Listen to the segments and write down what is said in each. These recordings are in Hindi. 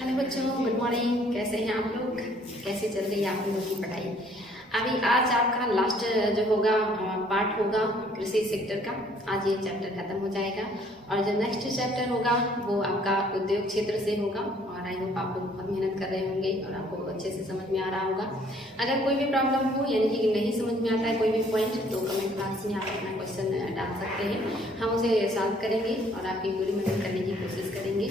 हेलो बच्चों, गुड मॉर्निंग। कैसे हैं आप लोग? कैसे चल रही है आप लोगों की पढ़ाई? अभी आज आपका लास्ट जो होगा पार्ट होगा कृषि सेक्टर का। आज ये चैप्टर खत्म हो जाएगा और जो नेक्स्ट चैप्टर होगा वो आपका उद्योग क्षेत्र से होगा। और आई होप आप लोग बहुत मेहनत कर रहे होंगे और आपको अच्छे से समझ में आ रहा होगा। अगर कोई भी प्रॉब्लम हो यानी कि नहीं समझ में आता है कोई भी पॉइंट, तो कमेंट बॉक्स में आप अपना क्वेश्चन डाल सकते हैं। हम उसे सॉल्व करेंगे और आपकी पूरी मदद करने की कोशिश करेंगे।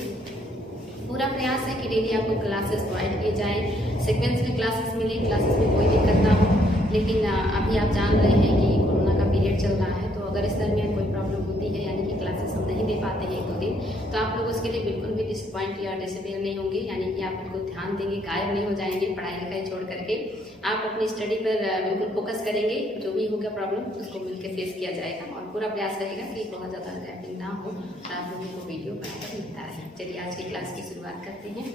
पूरा प्रयास है कि डेली आपको क्लासेस प्रोवाइड किए जाए, सीक्वेंस में क्लासेस मिले, क्लासेस में कोई दिक्कत ना हो। लेकिन अभी आप जान रहे हैं कि कोरोना का पीरियड चल रहा है, तो अगर इस दरमियान कोई प्रॉब्लम होती है यानी कि क्लासेस हम नहीं दे पाते हैं 1-2 दिन, तो आप लोग उसके लिए बिल्कुल भी डिसअपॉइंट या डिसअपेयर नहीं होंगे। यानी कि आप बिल्कुल ध्यान देंगे, गायब नहीं हो जाएंगे पढ़ाई लिखाई छोड़ करके। आप अपनी स्टडी पर बिल्कुल फोकस करेंगे। जो भी होगा प्रॉब्लम उसको मिलकर फेस किया जाएगा और पूरा प्रयास रहेगा कि बहुत ज़्यादा गैपिंग ना हो और आप लोगों को वीडियो बनाकर मिलता रहे। चलिए आज की क्लास की शुरुआत करते हैं।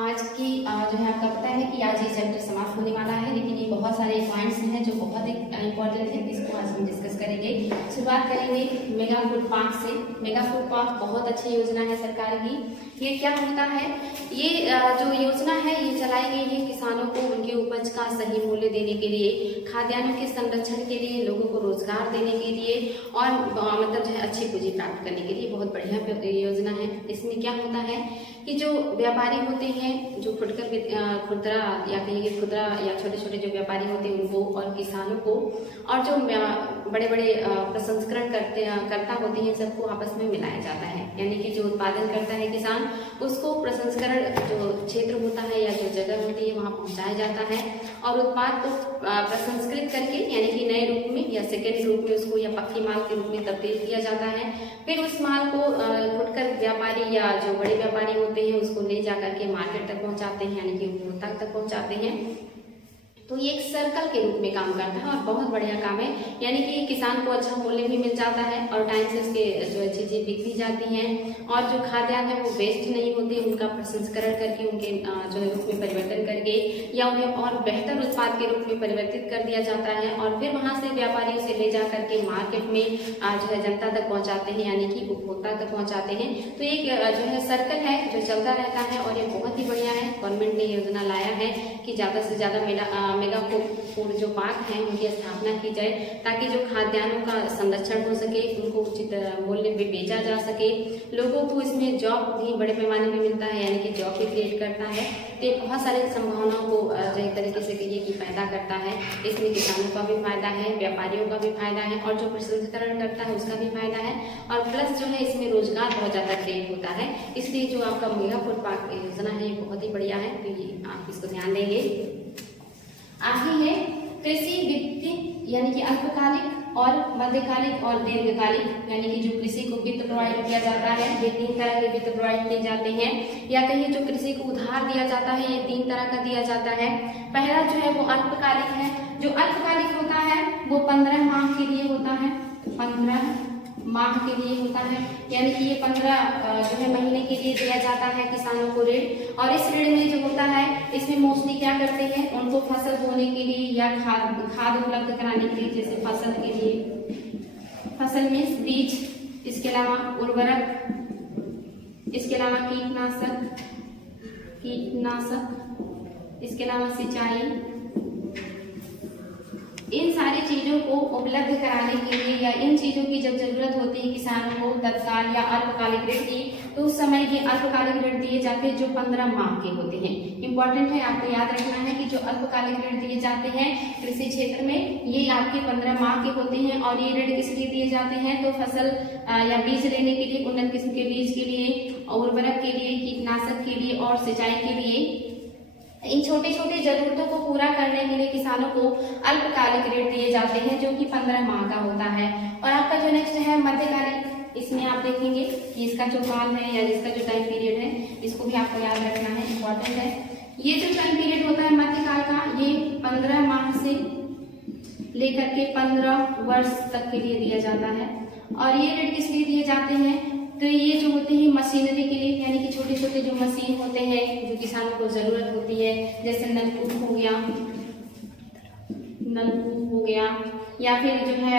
आज की जो है आपका पता है कि आज ये चैप्टर समाप्त होने वाला है, लेकिन ये बहुत सारे पॉइंट्स हैं जो बहुत इंपॉर्टेंट है, इसको आज हम डिस्कस करेंगे। शुरुआत करेंगे मेगा फूड पार्क से। मेगा फूड पार्क बहुत अच्छी योजना है सरकार की। ये क्या होता है? ये जो योजना है ये चलाई गई है किसानों को उनके उपज का सही मूल्य देने के लिए, खाद्यान्नों के संरक्षण के लिए, लोगों को रोजगार देने के लिए और मतलब जो है अच्छी पूंजी प्राप्त करने के लिए बहुत बढ़िया योजना है। इसमें क्या होता है कि जो व्यापारी होते हैं, जो खुदरा या कहिए खुदरा या छोटे छोटे जो व्यापारी होते हैं उनको और किसानों को और जो बड़े बड़े प्रसंस्करण करता होते हैं सबको आपस में मिलाया जाता है। यानी कि जो उत्पादन करता है किसान उसको प्रसंस्करण जो क्षेत्र होता है या जो जगह होती है वहाँ पहुँचाया जाता है और उत्पाद को प्रसंस्कृत करके यानी कि नए रूप में या सेकेंड रूप में उसको या पक्की माल के रूप में तब्दील किया जाता है। फिर उस माल को फुटकर व्यापारी या जो बड़े व्यापारी होते हैं उसको ले जाकर के मार्केट तक पहुंचाते हैं यानी कि उपभोक्ता तक पहुंचाते हैं। तो ये एक सर्कल के रूप में काम करता है और बहुत बढ़िया काम है। यानी कि किसान को अच्छा मूल्य भी मिल जाता है और टाइम से उसके जो चीजें बिक भी जाती हैं और जो खाद्यान्न है वो वेस्ट नहीं होते, उनका प्रसंस्करण करके उनके जो रूप में परिवर्तन करके या उन्हें और बेहतर उत्पाद के रूप में परिवर्तित कर दिया जाता है और फिर वहां से व्यापारी उसे ले जा करके मार्केट में जो है जनता तक पहुंचाते हैं यानी कि उपभोक्ता तक पहुंचाते हैं। तो एक जो है सर्कल है जो चलता रहता है और ये बहुत ही बढ़िया है। गवर्नमेंट ने योजना लाया है कि ज्यादा से ज्यादा मेगा फूड जो पार्क हैं उनकी स्थापना की जाए ताकि जो खाद्यान्नों का संरक्षण हो सके, उनको उचित मूल्य पे बेचा जा सके, लोगों को इसमें जॉब भी बड़े पैमाने पे मिलता है यानी कि जॉब भी क्रिएट करता है। तो ये बहुत सारी संभावनाओं को जो एक तरीके से कहिए कि पैदा करता है। इसमें किसानों का भी फायदा है, व्यापारियों का भी फायदा है और जो प्रसंस्करण करता है उसका भी फायदा है और प्लस जो है इसमें रोजगार बहुत ज्यादा क्रिएट होता है। इसलिए जो आपका मेगा फूड पार्क योजना है ये बहुत ही बढ़िया है, तो ये आप इसको ध्यान देंगे। आगे है कृषि वित्त यानी कि अल्पकालिक और मध्यकालिक और दीर्घकालिक यानी कि जो कृषि को वित्त प्रोवाइड किया जाता है ये 3 तरह के वित्त प्रोवाइड किए जाते हैं या कहिए जो कृषि को उधार दिया जाता है ये 3 तरह का दिया जाता है। पहला जो है वो अल्पकालिक है। जो अल्पकालिक होता है वो 15 माह के लिए होता है, 15 माह के लिए होता है यानी कि ये 15 जो है महीने के लिए दिया जाता है किसानों को ऋण। और इस ऋण में जो होता है इसमें मोस्टली क्या करते हैं उनको फसल बोने के लिए या खाद उपलब्ध कराने के लिए, जैसे फसल के लिए फसल में बीज, इसके अलावा उर्वरक, इसके अलावा कीटनाशक, इसके अलावा सिंचाई, इन सारी चीजों को उपलब्ध कराने के लिए या इन चीजों की जब जरूरत होती है किसानों को तत्काल या अल्पकालिक ऋण की, तो उस समय ये अल्पकालिक ऋण दिए जाते हैं जो 15 माह के होते हैं। इंपॉर्टेंट है, आपको याद रखना है कि जो अल्पकालिक ऋण दिए जाते हैं कृषि क्षेत्र में ये आपके 15 माह के होते हैं और ये ऋण किस लिए दिए जाते हैं तो फसल या बीज लेने के लिए, उन्नत किस्म के बीज के लिए, उर्वरक के लिए, कीटनाशक के लिए और सिंचाई के लिए। इन छोटे छोटे जरूरतों को पूरा करने के लिए किसानों को अल्पकालिक ऋण दिए जाते हैं जो कि 15 माह का होता है। और आपका जो नेक्स्ट है मध्यकालिक, इसमें आप देखेंगे कि इसका जो काल है या इसका जो टाइम पीरियड है इसको भी आपको याद रखना है, इम्पोर्टेंट है। ये जो टाइम पीरियड होता है मध्यकाल का ये 15 माह से लेकर के 15 वर्ष तक के लिए दिया जाता है। और ये ऋण किस लिए दिए जाते हैं तो ये जो होते हैं मशीनरी के लिए यानी कि छोटे छोटे जो मशीन होते हैं जो किसानों को जरूरत होती है, जैसे नलकूप हो गया या फिर जो है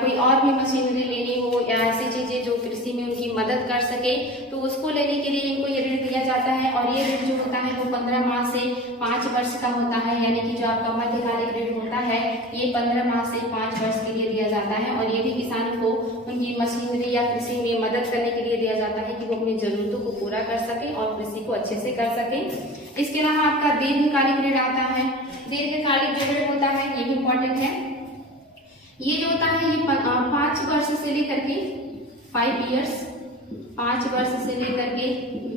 कोई और भी मशीनरी लेनी हो या ऐसी चीजें जो कृषि में उनकी मदद कर सके, तो उसको लेने के लिए इनको ये ऋण दिया जाता है। और ये ऋण जो होता है वो 15 माह से 5 वर्ष का होता है, यानी कि जो आपका मध्यकालिक ऋण होता है ये 15 माह से 5 वर्ष के लिए दिया जाता है। और ये भी किसानों को उनकी मशीनरी या कृषि में मदद करने के लिए दिया जाता है कि वो अपनी जरूरतों को पूरा कर सके और कृषि को अच्छे से कर सके। इसके अलावा आपका दीर्घकालिक ऋण आता है। दीर्घकालिक जो ऋण होता है ये भी इम्पोर्टेंट है। ये जो होता है ये 5 वर्ष से लेकर के 5 ईयर्स 5 वर्ष से लेकर के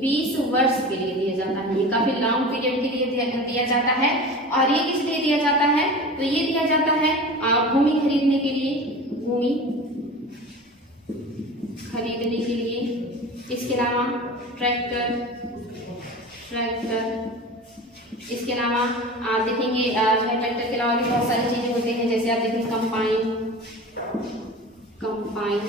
20 वर्ष के लिए दिया जाता है। ये काफी लॉन्ग पीरियड के लिए दिया जाता है। और ये किस लिए दिया जाता है, तो ये दिया जाता है भूमि खरीदने के लिए, भूमि खरीदने के लिए। इसके अलावा ट्रैक्टर, इसके अलावा आप देखेंगे जो है ट्रैक्टर के अलावा भी बहुत सारी चीजें होते हैं, जैसे आप देखेंगे कंपाइन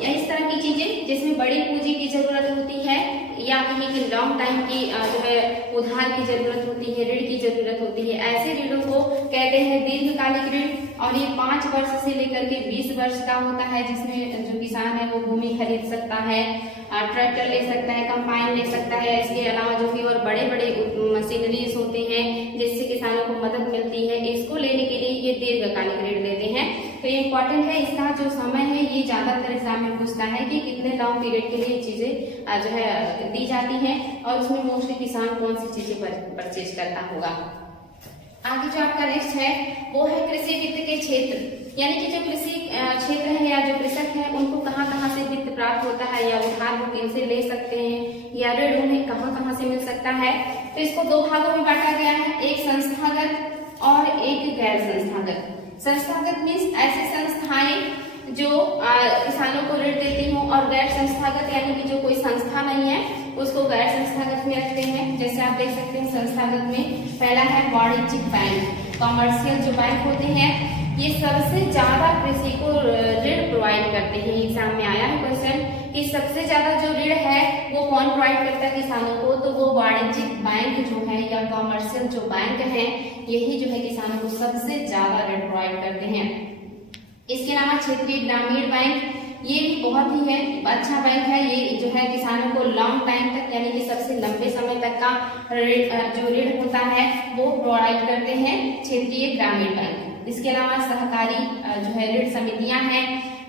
या इस तरह की चीजें जिसमें बड़ी पूंजी की जरूरत होती है, या कहीं कि लॉन्ग टाइम की जो है उधार की जरूरत होती है, ऋण की जरूरत होती है। ऐसे ऋणों को कहते हैं दीर्घकालिक ऋण। और ये 5 वर्ष से लेकर के 20 वर्ष का होता है, जिसमें जो किसान है वो भूमि खरीद सकता है, ट्रैक्टर ले सकता है, कंपाइन ले सकता है। इसके अलावा जो कि और बड़े बड़े मशीनरीज होते हैं जिससे किसानों को मदद मिलती है, इसको लेने के लिए ये दीर्घकालिक ऋण लेते हैं। तो ये इम्पोर्टेंट है, इसका जो समय है ये ज्यादातर एग्जाम में पूछता है कि कितने लॉन्ग पीरियड के लिए चीजें जो है दी जाती हैं, और उसमें मोस्टली किसान कौन सी चीजें परचेज करता होगा। आगे जो आपका नेक्स्ट है वो है कृषि वित्त के क्षेत्र, यानी कि जो कृषि क्षेत्र है या जो कृषक है उनको कहाँ से वित्त प्राप्त होता है, या उधार वो किनसे ले सकते हैं, या ऋण उन्हें कहाँ से मिल सकता है। तो इसको 2 भागों में बांटा गया है, एक संस्थागत और एक गैर संस्थागत। संस्थागत मीन्स ऐसी संस्थाएं जो किसानों को ऋण देती हों, और गैर संस्थागत यानी कि जो कोई संस्था नहीं है उसको गैर संस्थागत में रखते हैं। जैसे आप देख सकते हैं संस्थागत में पहला है वाणिज्यिक बैंक। कॉमर्शियल जो बैंक होते हैं ये सबसे ज्यादा कृषि को ऋण प्रोवाइड करते हैं। एग्जाम में आया है क्वेश्चन कि सबसे ज्यादा जो ऋण है वो कौन प्रोवाइड करता है किसानों को, तो वो वाणिज्यिक बैंक जो है या कॉमर्शियल जो बैंक है यही जो है किसानों को सबसे ज्यादा ऋण प्रोवाइड करते हैं। इसके अलावा क्षेत्रीय ग्रामीण बैंक ये भी बहुत ही है अच्छा बैंक है। ये जो है किसानों को लॉन्ग टाइम तक यानी कि सबसे लंबे समय तक का जो ऋण होता है वो प्रोवाइड करते हैं क्षेत्रीय ग्रामीण बैंक। इसके अलावा सहकारी जो है ऋण समितियां हैं।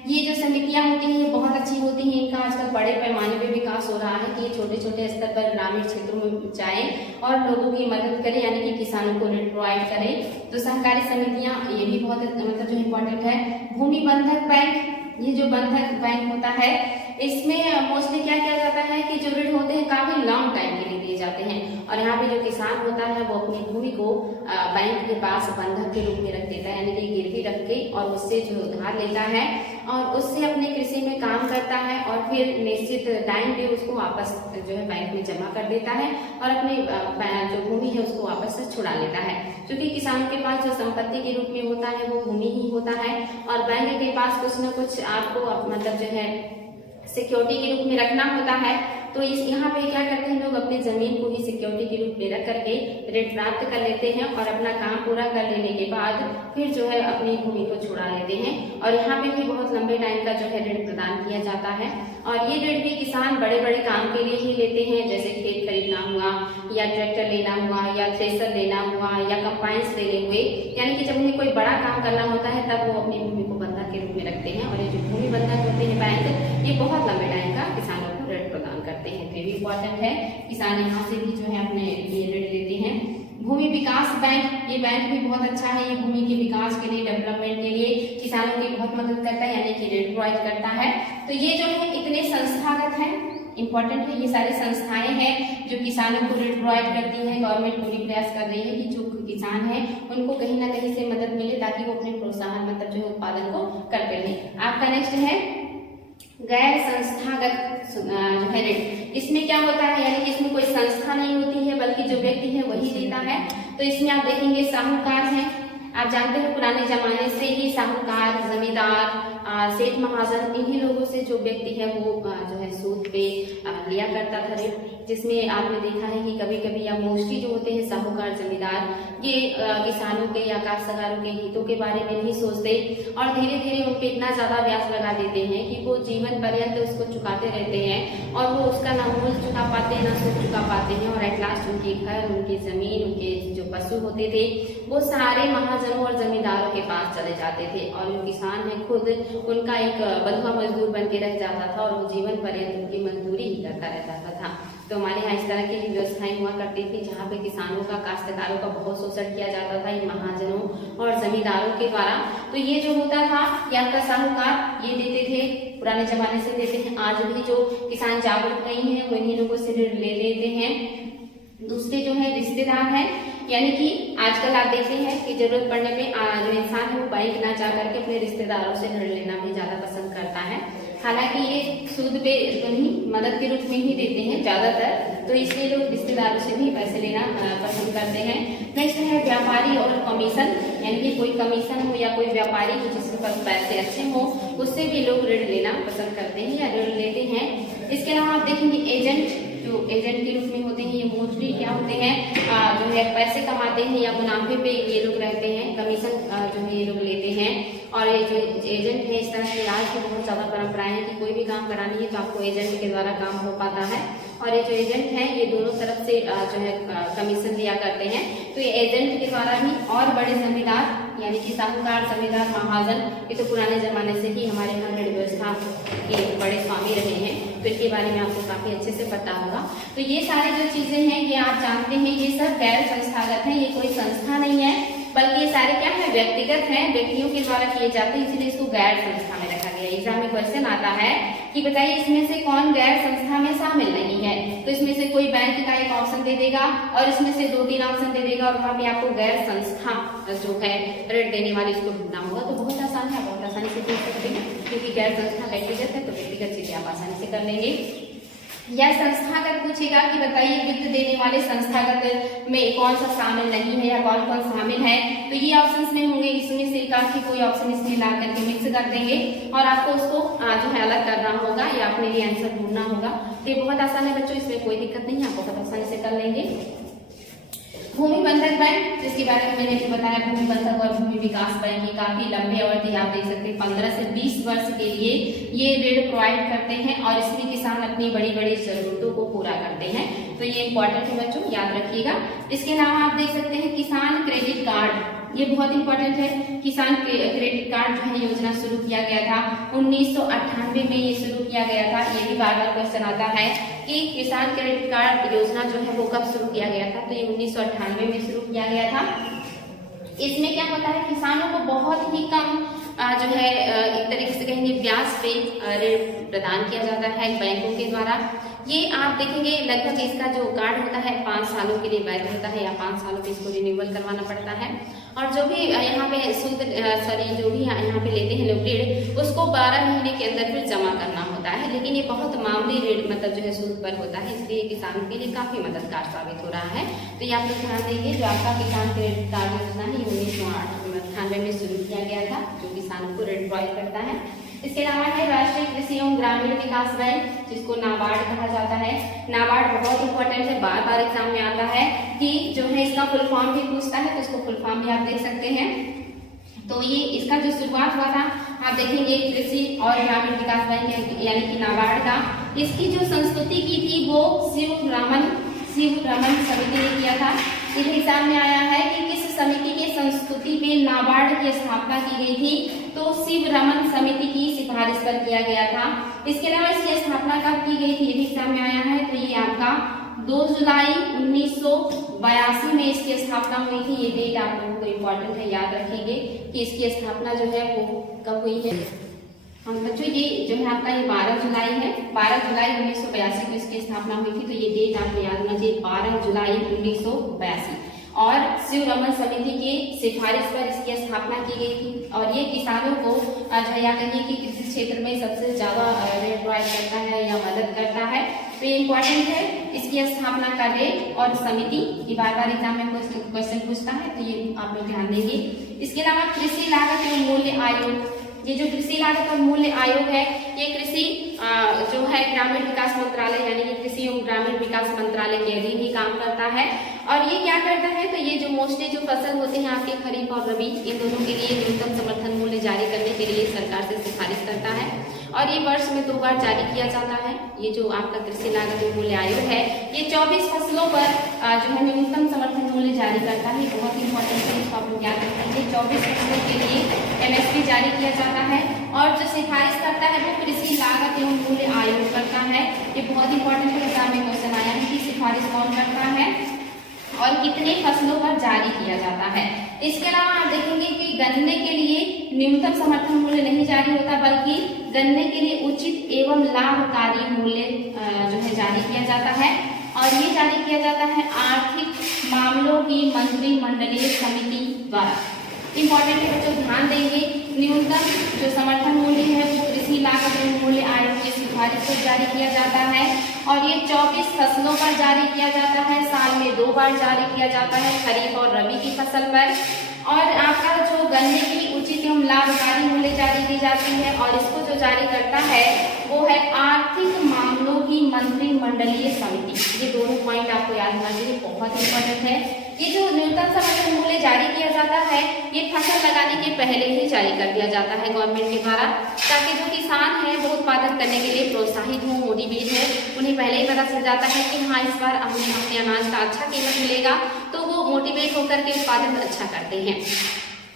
ये जो समितियां होती हैं ये बहुत अच्छी होती हैं। इनका आजकल बड़े पैमाने पे विकास हो रहा है कि ये छोटे छोटे स्तर पर ग्रामीण क्षेत्रों में जाएं और लोगों की मदद करें, यानी कि किसानों को ऋण प्रोवाइड करें। तो सहकारी समितियां ये भी बहुत मतलब जो इम्पोर्टेंट है। भूमि बंधक बैंक, ये जो बंधक बैंक होता है इसमें मोस्टली क्या किया जाता है कि जो ऋण होते हैं काफी लॉन्ग टाइम के लिए दिए जाते हैं, और यहाँ पे जो किसान होता है वो अपनी भूमि को बैंक के पास बंधक के रूप में रख देता है, यानी कि गिरवी रख के, और उससे जो उधार लेता है और उससे अपने कृषि में काम करता है, और फिर निश्चित टाइम पे उसको वापस जो है बैंक में जमा कर देता है और अपनी जो भूमि है उसको वापस से छुड़ा लेता है। क्योंकि किसानों के पास जो संपत्ति के रूप में होता है वो भूमि ही होता है, और बैंक के पास कुछ न कुछ आपको मतलब जो है सिक्योरिटी के रूप में रखना होता है। तो इस यहाँ पे क्या करते हैं लोग अपनी जमीन को ही सिक्योरिटी के रूप में रख करके ऋण प्राप्त कर लेते हैं, और अपना काम पूरा कर लेने के बाद फिर जो है अपनी भूमि को छुड़ा लेते हैं। और यहाँ पे भी बहुत लंबे टाइम का जो है ऋण प्रदान किया जाता है, और ये ऋण भी किसान बड़े बड़े काम के लिए ही लेते हैं, जैसे खेत खरीदना हुआ, या ट्रैक्टर लेना हुआ, या थ्रेसर लेना हुआ, या कंपाइंस लेने हुए, यानी कि जब उन्हें कोई बड़ा काम करना होता है तब वो अपनी भूमि को बंधक के रूप में रखते हैं। और ये जो भूमि बंधक होते हैं बैंक, ये बहुत लंबे टाइम का किसानों को ऋण प्रदान करते हैं। तो ये भी इम्पोर्टेंट है, किसान यहाँ से भी जो है अपने लिए ऋण लेते हैं। भूमि विकास बैंक, ये बैंक भी बहुत अच्छा है। ये भूमि के विकास के लिए, डेवलपमेंट के लिए किसानों की बहुत मदद करता है, यानी कि ऋण प्रोवाइड करता है। तो ये जो है इतने संस्थागत है, इम्पोर्टेंट है। ये सारी संस्थाएं हैं जो किसानों को ऋण प्रोवाइड करती है। गवर्नमेंट पूरी प्रयास कर रही है कि जो किसान है उनको कहीं ना कहीं से मदद मिले, ताकि वो अपने प्रोत्साहन मतलब जो है उत्पादन को करते रहें। आपका नेक्स्ट है गैर संस्थागत जो है ऋण। इसमें क्या होता है, यानी कि इसमें कोई संस्था नहीं होती है बल्कि जो व्यक्ति है वही देता है। तो इसमें आप देखेंगे साहूकार हैं। आप जानते हैं पुराने जमाने से ही साहूकार, जमींदार, सेठ महाजन, इन्हीं लोगों से जो व्यक्ति है वो जो है सूद पे लिया करता था ऋण, जिसमें आपने देखा है कि कभी कभी या मोस्टली जो होते हैं साहूकार जमींदार, ये किसानों के या काश्तकारों के हितों के बारे में नहीं सोचते और धीरे धीरे उन पे इतना ज्यादा ब्याज लगा देते हैं कि वो जीवन पर्यंत उसको चुकाते रहते हैं और वो उसका ना मूल चुका पाते हैं ना सूद चुका पाते हैं, और एट लास्ट उनके घर, उनकी जमीन, उनके जो पशु होते थे वो सारे महाजनों और जमींदारों के पास चले जाते थे और जो किसान है खुद उनका एक बंधुआ मजदूर बन के रह जाता था और वो जीवन पर्यंत उनकी मजदूरी ही करता रहता था। तो हमारे यहाँ इस तरह की व्यवस्थाएं हुआ करती थी जहाँ पे किसानों का, काश्तकारों का बहुत शोषण किया जाता था इन महाजनों और जमींदारों के द्वारा। तो ये जो होता था या आपका साहूकार ये देते थे, पुराने जमाने से देते हैं, आज भी जो किसान जागरूक नहीं है वो इन्हीं लोगों से ऋण ले लेते हैं। दूसरे जो है रिश्तेदार हैं, यानी कि आजकल आप देखते हैं कि जरूरत पड़ने पे जो इंसान है वो बैंक ना जा करके अपने रिश्तेदारों से ऋण लेना भी ज्यादा पसंद करता है। हालांकि ये सूद पे नहीं, मदद के रूप में ही देते हैं ज्यादातर, तो इसलिए लोग रिश्तेदारों से भी पैसे लेना पसंद करते हैं। नेक्स्ट है व्यापारी और कमीशन, यानी कि कोई कमीशन हो या कोई व्यापारी हो जिसके पास पैसे अच्छे हो उससे भी लोग ऋण लेना पसंद करते हैं या ऋण लेते हैं। इसके अलावा आप देखेंगे एजेंट, जो एजेंट के रूप में होते हैं, ये मोस्टली क्या होते हैं जो है पैसे कमाते हैं या मुनाफे पे ये लोग रहते हैं, कमीशन जो है ये लोग लेते हैं। और ये जो एजेंट है, इस तरह की आज की बहुत ज्यादा परंपराएं हैं कि कोई भी काम करानी है तो आपको एजेंट के द्वारा काम हो पाता है। और ये जो एजेंट है ये दोनों तरफ से जो है कमीशन दिया करते हैं। तो ये एजेंट के द्वारा ही और बड़े जमींदार यानी कि साहूकार, जमींदार, महाजन, ये तो पुराने जमाने से ही हमारे यहाँ ऋण व्यवस्था के बड़े स्वामी रहे हैं, तो इनके बारे में आपको काफी अच्छे से पता होगा। तो ये सारी जो चीजें हैं ये आप जानते हैं, ये सब गैर संस्थागत है, ये कोई संस्था नहीं है, बल्कि ये सारे क्या है व्यक्तिगत हैं, व्यक्तियों के द्वारा किए जाते हैं, इसलिए इसको गैर संस्था में रखा गया। एग्जाम में क्वेश्चन आता है कि बताइए इसमें से कौन गैर संस्था में शामिल नहीं है, तो इसमें से कोई बैंक का एक ऑप्शन दे देगा और इसमें से 2-3 ऑप्शन दे देगा और वहां पे आपको गैर संस्था जो है ऋण देने वाली इसको ढूंढना होगा। तो बहुत आसान है, बहुत आसानी से देख सकते हैं, क्योंकि गैर संस्था व्यक्तिगत है तो व्यक्तिगत चीजें आप आसानी से कर लेंगे। या संस्थागत पूछेगा कि बताइए वित्त देने वाले संस्थागत में कौन सा शामिल नहीं है या कौन कौन शामिल है, तो ये ऑप्शंस में होंगे, इसमें से काफी कोई ऑप्शन इसमें ला करके मिक्स कर देंगे और आपको उसको जो है अलग करना होगा या अपने लिए आंसर ढूंढना होगा। तो ये बहुत आसान है बच्चों, इसमें कोई दिक्कत नहीं है, आप बहुत आसानी से कर लेंगे। भूमि बंधक बैंक, जिसके बारे में मैंने भी बताया, भूमि बंधक और भूमि विकास बैंक ये काफी लंबे अवधि आप देख सकते हैं 15 से 20 वर्ष के लिए ये ऋण प्रोवाइड करते हैं और इसमें किसान अपनी बड़ी बड़ी जरूरतों को पूरा करते हैं। तो ये इंपॉर्टेंट है बच्चों, याद रखिएगा। इसके अलावा आप देख सकते हैं किसान क्रेडिट कार्ड, ये बहुत इंपॉर्टेंट है। किसान क्रेडिट कार्ड जो है योजना शुरू किया गया था 1998 में, ये शुरू किया गया था। ये भी बार बार क्वेश्चन आता है कि किसान क्रेडिट कार्ड योजना जो है वो कब शुरू किया गया था, तो ये 1998 में शुरू किया गया था। इसमें क्या होता है, किसानों को बहुत ही कम जो है एक तरीके से कहेंगे ब्याज पे ऋण प्रदान किया जाता है बैंकों के द्वारा। ये आप देखेंगे लगभग इसका जो कार्ड होता है 5 सालों के लिए वैध होता है या 5 सालों पे इसको रिन्यूअल करवाना पड़ता है। और जो भी यहाँ पे जो भी यहाँ पे लेते हैं लोग ऋण, उसको 12 महीने के अंदर फिर जमा करना होता है। लेकिन ये बहुत मामूली ऋण मतलब जो है सूद पर होता है, इसलिए किसानों के लिए काफी मददगार साबित हो रहा है। तो ये आप लोग ध्यान देंगे, जो आपका किसान क्रेडिट कार्ड योजना है 1998 में शुरू किया गया था, जो किसानों को ऋण प्रोवाइड करता है। इसके अलावा है राष्ट्रीय कृषि एवं ग्रामीण विकास बैंक, जिसको नाबार्ड कहा जाता है। नाबार्ड बहुत इंपॉर्टेंट है, बार बार एग्जाम में आता है कि जो है इसका फुल फॉर्म भी पूछता है, तो इसको फुल फॉर्म भी आप देख सकते हैं। तो ये इसका जो शुरुआत हुआ था आप देखेंगे कृषि और ग्रामीण विकास बैंक यानी कि नाबार्ड का, इसकी जो संस्कृति की थी वो शिव रमन समिति ने किया था। इस एग्जाम में आया है कि किस समिति के संस्कृति में नाबार्ड की स्थापना की गई थी, तो शिव रमन समिति की सिफारिश पर किया गया था। इसके अलावा इसकी स्थापना कब की गई थी, ये भी एग्जाम में आया है, तो ये आपका 2 जुलाई 1982 में इसकी स्थापना हुई थी। ये डेट आप लोगों को इम्पोर्टेंट है, याद रखेंगे कि इसकी स्थापना जो है वो कब हुई है। बच्चों ये जो है आपका ये 12 जुलाई है, 12 जुलाई 1982 को इसकी स्थापना हुई थी। तो ये डेट आपको याद होना चाहिए, 12 जुलाई 1982। और शिव रमन समिति के सिफारिश पर इसकी स्थापना की गई थी। और ये किसानों को या कहिए कि कृषि क्षेत्र में सबसे ज्यादा ऋण प्रोवाइड करता है या मदद करता है। तो ये इम्पोर्टेंट है, इसकी स्थापना का डेट और समिति, ये बार बार एग्जाम में क्वेश्चन पूछता है, तो ये आप लोग ध्यान देंगे। इसके अलावा कृषि लागत एवं मूल्य आयोग, ये जो कृषि लागत और मूल्य आयोग है ये कृषि जो है ग्रामीण विकास मंत्रालय यानी कि कृषि एवं ग्रामीण विकास मंत्रालय के अधीन ही काम करता है। और ये क्या करता है, तो ये जो मोस्टली जो फसल होते हैं आपके खरीफ और रबी, इन दोनों के लिए न्यूनतम समर्थन मूल्य जारी करने के लिए सरकार से सिफारिश करता है और ये वर्ष में 2 बार जारी किया जाता है। ये जो आपका कृषि लागत एवं मूल्य आयोग है ये 24 फसलों पर जो है न्यूनतम समर्थन मूल्य जारी करता है। बहुत इंपॉर्टेंट है, इसको आप लोग याद रखेंगे। 24 फसलों के लिए MSP जारी किया जाता है और जो सिफारिश करता है वो कृषि लागत एवं मूल्य आयोग करता है। ये बहुत इंपॉर्टेंट है, एग्जाम में क्वेश्चन आया है कि सिफारिश कौन करता है और कितने फसलों पर जारी किया जाता है। इसके अलावा आप देखेंगे कि गन्ने के लिए न्यूनतम समर्थन मूल्य नहीं जारी होता, बल्कि गन्ने के लिए उचित एवं लाभकारी मूल्य जो है जारी किया जाता है और ये जारी किया जाता है आर्थिक मामलों की मंत्रिमंडलीय समिति द्वारा। इंपॉर्टेंट है बच्चों, ध्यान देंगे। न्यूनतम जो समर्थन मूल्य है वो कृषि लागत एवं मूल्य आयोग की सिफारिश से जारी किया जाता है और ये 24 फसलों पर जारी किया जाता है। साल में 2 बार जारी किया जाता है, खरीफ और रबी की फसल पर। और आपका जो गन्ने की उचित एवं लाभकारी मूल्य जारी की जाती है और इसको जो जारी करता है वो है आर्थिक मामलों की मंत्रिमंडलीय समिति। ये दोनों पॉइंट आपको याद होना चाहिए, बहुत इंपॉर्टेंट है। ये जो न्यूनतम समर्थन मूल्य जारी किया जाता है ये फसल लगाने के पहले ही जारी कर दिया जाता है गवर्नमेंट के द्वारा, ताकि जो किसान है वो उत्पादन करने के लिए प्रोत्साहित हो, मोटिवेट है। उन्हें पहले ही पता चल जाता है कि हाँ इस बार हमें अपने अनाज का अच्छा कीमत मिलेगा, तो वो मोटिवेट होकर के उत्पादन अच्छा करते हैं।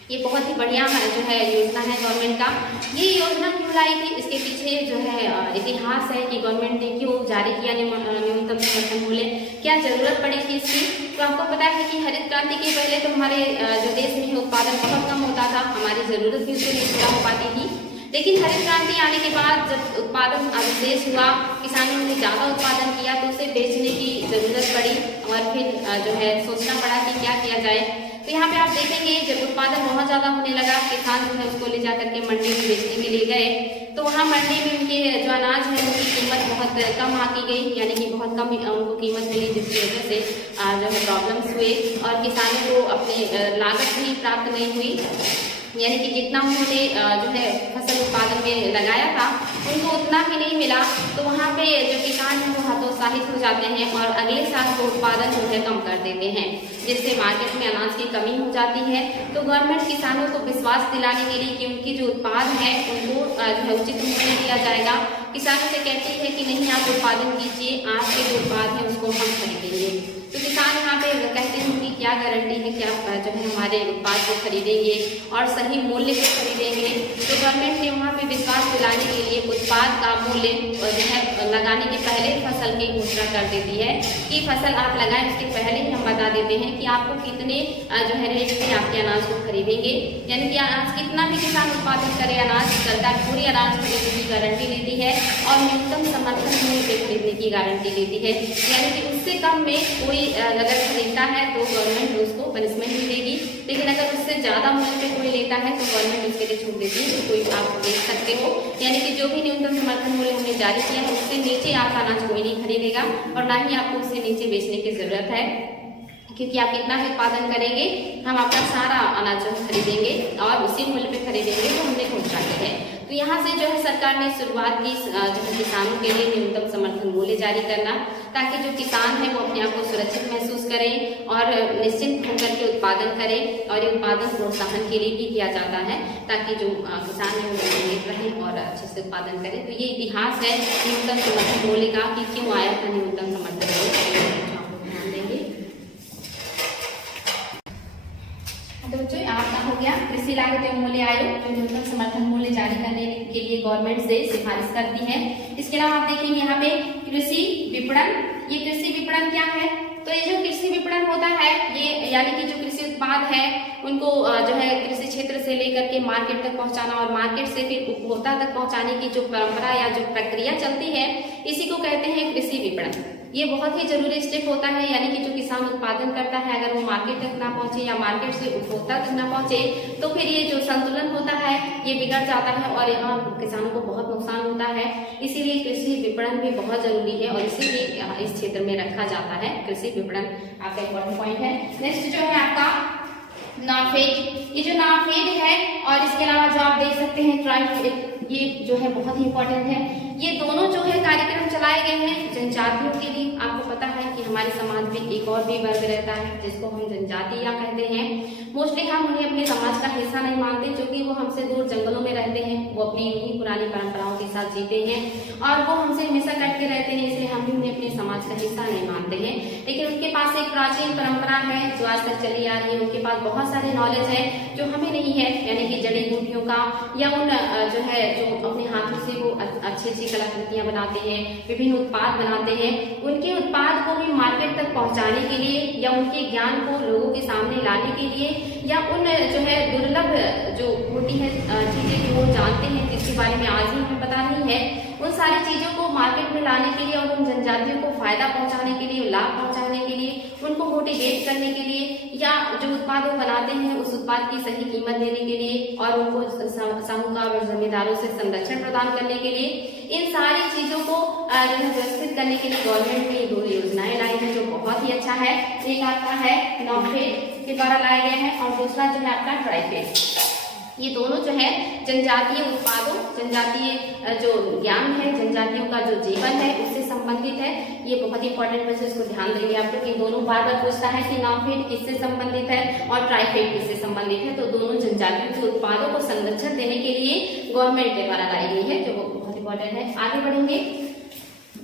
ये बहुत ही बढ़िया जो है योजना है गवर्नमेंट का। ये योजना क्यों लाई थी, इसके पीछे जो है इतिहास है कि गवर्नमेंट ने क्यों जारी किया न्यूनतम समर्थन मूल्य, क्या जरूरत पड़ी थी इसकी। तो आपको पता है कि हरित क्रांति के पहले तो हमारे जो देश में उत्पादन बहुत कम होता था, हमारी जरूरत भी उससे नहीं पूरा हो पाती थी। लेकिन हरित क्रांति आने के बाद जब उत्पादन विशेष हुआ, किसानों ने ज़्यादा उत्पादन किया तो उसे बेचने की जरूरत पड़ी और फिर जो है सोचना पड़ा कि क्या किया जाए। तो यहाँ पे आप देखेंगे जब उत्पादन बहुत ज़्यादा होने लगा, किसान जो है उसको ले जा करके मंडी में बेचने के लिए गए, तो वहाँ मंडी में उनके जो अनाज है उनकी कीमत बहुत कम आकी गई, यानी कि बहुत कम उनको कीमत मिली, जिसकी वजह से जो है प्रॉब्लम्स हुए और किसानों को अपनी लागत भी प्राप्त नहीं हुई। यानी कि जितना उन्होंने जो है फसल उत्पादन में लगाया था उनको उतना ही नहीं मिला। तो वहाँ पे जो किसान हैं वो हतोत्साहित हो जाते हैं और अगले साल वो उत्पादन जो है कम कर देते हैं, जिससे मार्केट में अनाज की कमी हो जाती है। तो गवर्नमेंट किसानों को विश्वास दिलाने के लिए कि उनकी जो उत्पाद है उनको जो है उचित मूल्य दिया जाएगा, किसानों से कहती है कि नहीं आप उत्पादन कीजिए, आपके जो उत्पाद है उसको हम खरीदेंगे। तो किसान यहाँ पे कहते हैं कि क्या गारंटी है कि आप जो है हमारे उत्पाद को खरीदेंगे और सही मूल्य पे खरीदेंगे। तो गवर्नमेंट ने वहाँ पे विश्वास दिलाने के लिए उत्पाद का मूल्य जो है लगाने के पहले फसल की घोषणा कर देती है कि फसल आप लगाएं उसके पहले ही हम बता देते हैं कि आपको कितने जो है रेट में आपके अनाज को खरीदेंगे। यानी कि अनाज कितना भी किसान उत्पादन करे, अनाज सरकार पूरी अनाज खरीदने की गारंटी देती है और न्यूनतम समर्थन मूल्य पे खरीदने की गारंटी देती है। यानी कि उससे कम में कोई अगर खरीदता है तो गवर्नमेंट उसको पनिशमेंट भी देगी, लेकिन अगर उससे ज़्यादा मूल्य पे कोई लेता है तो गवर्नमेंट उसके लिए छूट देती है, तो कोई आप देख सकते हो। यानी कि जो भी न्यूनतम समर्थन मूल्य हमने जारी किया है उससे नीचे आपका अनाज कोई नहीं खरीदेगा और ना ही आपको उससे नीचे बेचने की जरूरत है, क्योंकि आप कितना भी उत्पादन करेंगे हम आपका सारा अनाज जो खरीदेंगे और उसी मूल्य पे खरीदेंगे तो हमने घोषणा की है। तो यहाँ से जो है सरकार ने शुरुआत की जो है किसानों के लिए न्यूनतम समर्थन मूल्य जारी करना, ताकि जो किसान है वो अपने आप को सुरक्षित महसूस करें और निश्चिंत होकर के उत्पादन करें। और ये उत्पादन प्रोत्साहन के लिए भी किया जाता है ताकि जो किसान है वो प्रेरित रहें और अच्छे से उत्पादन करें। तो ये इतिहास है न्यूनतम समर्थन मूल्य का कि क्यों आया था न्यूनतम समर्थन मूल्य, ध्यान देंगे। तो बच्चों आपका हो गया कृषि लागत एवं मूल्य आयोग जो न्यूनतम समर्थन मूल्य जारी करने के लिए गवर्नमेंट से सिफारिश करती है। इसके अलावा आप देखेंगे यहाँ पे कृषि विपणन। ये कृषि विपणन क्या है, तो ये जो कृषि विपणन होता है ये यानी कि जो कृषि उत्पाद है उनको जो है कृषि क्षेत्र से लेकर के मार्केट तक पहुंचाना और मार्केट से फिर उपभोक्ता तक पहुंचाने की जो परंपरा या जो प्रक्रिया चलती है इसी को कहते हैं कृषि विपणन। ये बहुत ही जरूरी स्टेप होता है, यानी कि जो किसान उत्पादन करता है अगर वो मार्केट तक ना पहुंचे या मार्केट से उपभोक्ता तक ना पहुंचे तो फिर ये जो संतुलन होता है ये बिगड़ जाता है और यहाँ किसानों को बहुत नुकसान होता है। इसीलिए कृषि विपणन भी बहुत जरूरी है और इसीलिए इस क्षेत्र में रखा जाता है कृषि विपणन। आपका इम्पोर्टेंट पॉइंट है। नेक्स्ट जो है आपका नाफेड, ये जो नाफेड है और इसके अलावा जो आप देख सकते हैं ट्राइफेड, ये जो है बहुत ही इंपॉर्टेंट है। ये दोनों जो है कार्यक्रम चलाए गए हैं जनजातियों के लिए। आपको पता है कि हमारे समाज में एक और भी वर्ग रहता है जिसको हम जनजातियां कहते हैं। मोस्टली हम उन्हें अपने समाज का हिस्सा नहीं मानते, क्योंकि वो हमसे दूर जंगलों में रहते हैं, वो अपनी उन्हीं पुरानी परंपराओं के साथ जीते हैं और वो हमसे हमेशा कट के रहते हैं, इसलिए हम भी उन्हें अपने समाज का हिस्सा नहीं मानते हैं। लेकिन उनके पास एक प्राचीन परंपरा है जो आज तक चली आ रही है, उनके पास बहुत सारे नॉलेज है जो हमें नहीं है, यानी कि जड़ी बूटियों का या उन जो है जो अपने हाथों से वो अच्छी अच्छी कलाकृतियां बनाते हैं, विभिन्न उत्पाद बनाते हैं, उनके उत्पाद को भी मार्केट तक पहुंचाने के लिए या उनके ज्ञान को लोगों के सामने लाने के लिए या उन जो है दुर्लभ जो होती है चीजें जो वो जानते हैं जिसके बारे में आज ही हमें पता नहीं है, उन सारी चीजों को मार्केट में लाने के लिए और उन जनजातियों को फायदा पहुंचाने के लिए, लाभ पहुंचाने के लिए, उनको मोटिवेट करने के लिए या जो उत्पाद वो बनाते हैं उस उत्पाद की सही कीमत देने के लिए और उनको साहूकार और जमींदारों से संरक्षण प्रदान करने के लिए, इन सारी चीजों को जो है व्यवस्थित करने के लिए गवर्नमेंट ने 2 योजनाएं लाई हैं जो बहुत ही अच्छा है। एक आपका है नाफेड के द्वारा लाया गया है और दूसरा जो है आपका ट्राइफेड। ये दोनों जो है जनजातीय उत्पादों, जनजातीय जो ज्ञान है, जनजातियों का जो जीवन है उससे संबंधित है। ये बहुत ही इंपॉर्टेंट है, इसको ध्यान देंगे आप लोग। ये दोनों बार बार पूछता है कि नाफेड किससे संबंधित है और ट्राइफेड किससे संबंधित है, तो दोनों जनजातियों के उत्पादों को संरक्षण देने के लिए गवर्नमेंट के द्वारा लाई गई है, जो बहुत इंपॉर्टेंट है। आगे बढ़ेंगे,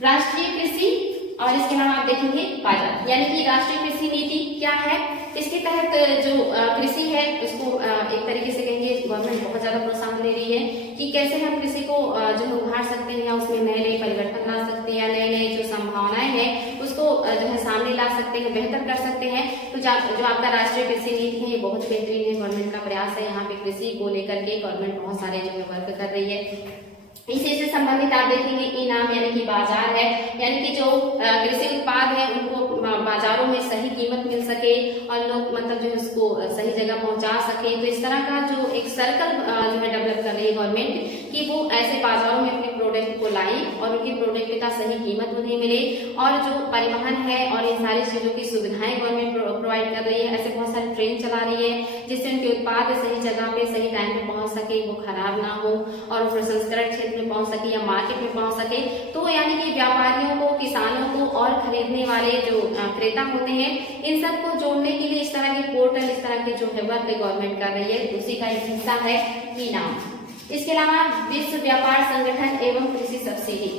राष्ट्रीय कृषि और इसके अलावा आप देखेंगे बाजार, यानी कि राष्ट्रीय कृषि नीति क्या है। इसके तहत जो कृषि है उसको एक तरीके से कहेंगे गवर्नमेंट बहुत ज्यादा प्रोत्साहन दे रही है कि कैसे हम कृषि को जो है उभार सकते हैं या उसमें नए नए परिवर्तन ला सकते हैं या नए नए जो संभावनाएं हैं उसको जो है सामने ला सकते हैं, बेहतर कर सकते हैं। तो जो आपका राष्ट्रीय कृषि नीति है ये बहुत बेहतरीन है, गवर्नमेंट का प्रयास है। यहाँ पे कृषि को लेकर के गवर्नमेंट बहुत सारे जो है वर्क कर रही है। इसी से संबंधित आप देखेंगे इनाम यानी कि बाजार है, यानी कि जो कृषि उत्पाद है उनको बाजारों में सही कीमत मिल सके और लोग मतलब जो है उसको सही जगह पहुंचा सके। तो इस तरह का जो एक सर्कल जो है डेवलप कर रही है गवर्नमेंट कि वो ऐसे बाजारों में अपने प्रोडक्ट को लाई और उनके प्रोडक्ट का सही कीमत उन्हें मिले और जो परिवहन है और इन सारी चीजों की सुविधाएं गवर्नमेंट प्रोवाइड कर रही है। ऐसे बहुत सारे ट्रेन चला रही है जिससे उनके उत्पाद सही जगह पे सही टाइम पे पहुंच सके, वो खराब ना हो और प्रसंस्करण क्षेत्र में पहुंच सके या मार्केट में पहुंच सके। तो यानी कि व्यापारियों को, किसानों को और खरीदने वाले जो क्रेता होते हैं इन सबको जोड़ने के लिए इस तरह के पोर्टल, इस तरह के जो है वर्क गवर्नमेंट कर रही है, उसी का एक हिस्सा है इनाम। इसके अलावा विश्व व्यापार संगठन एवं कृषि सब्सिडी,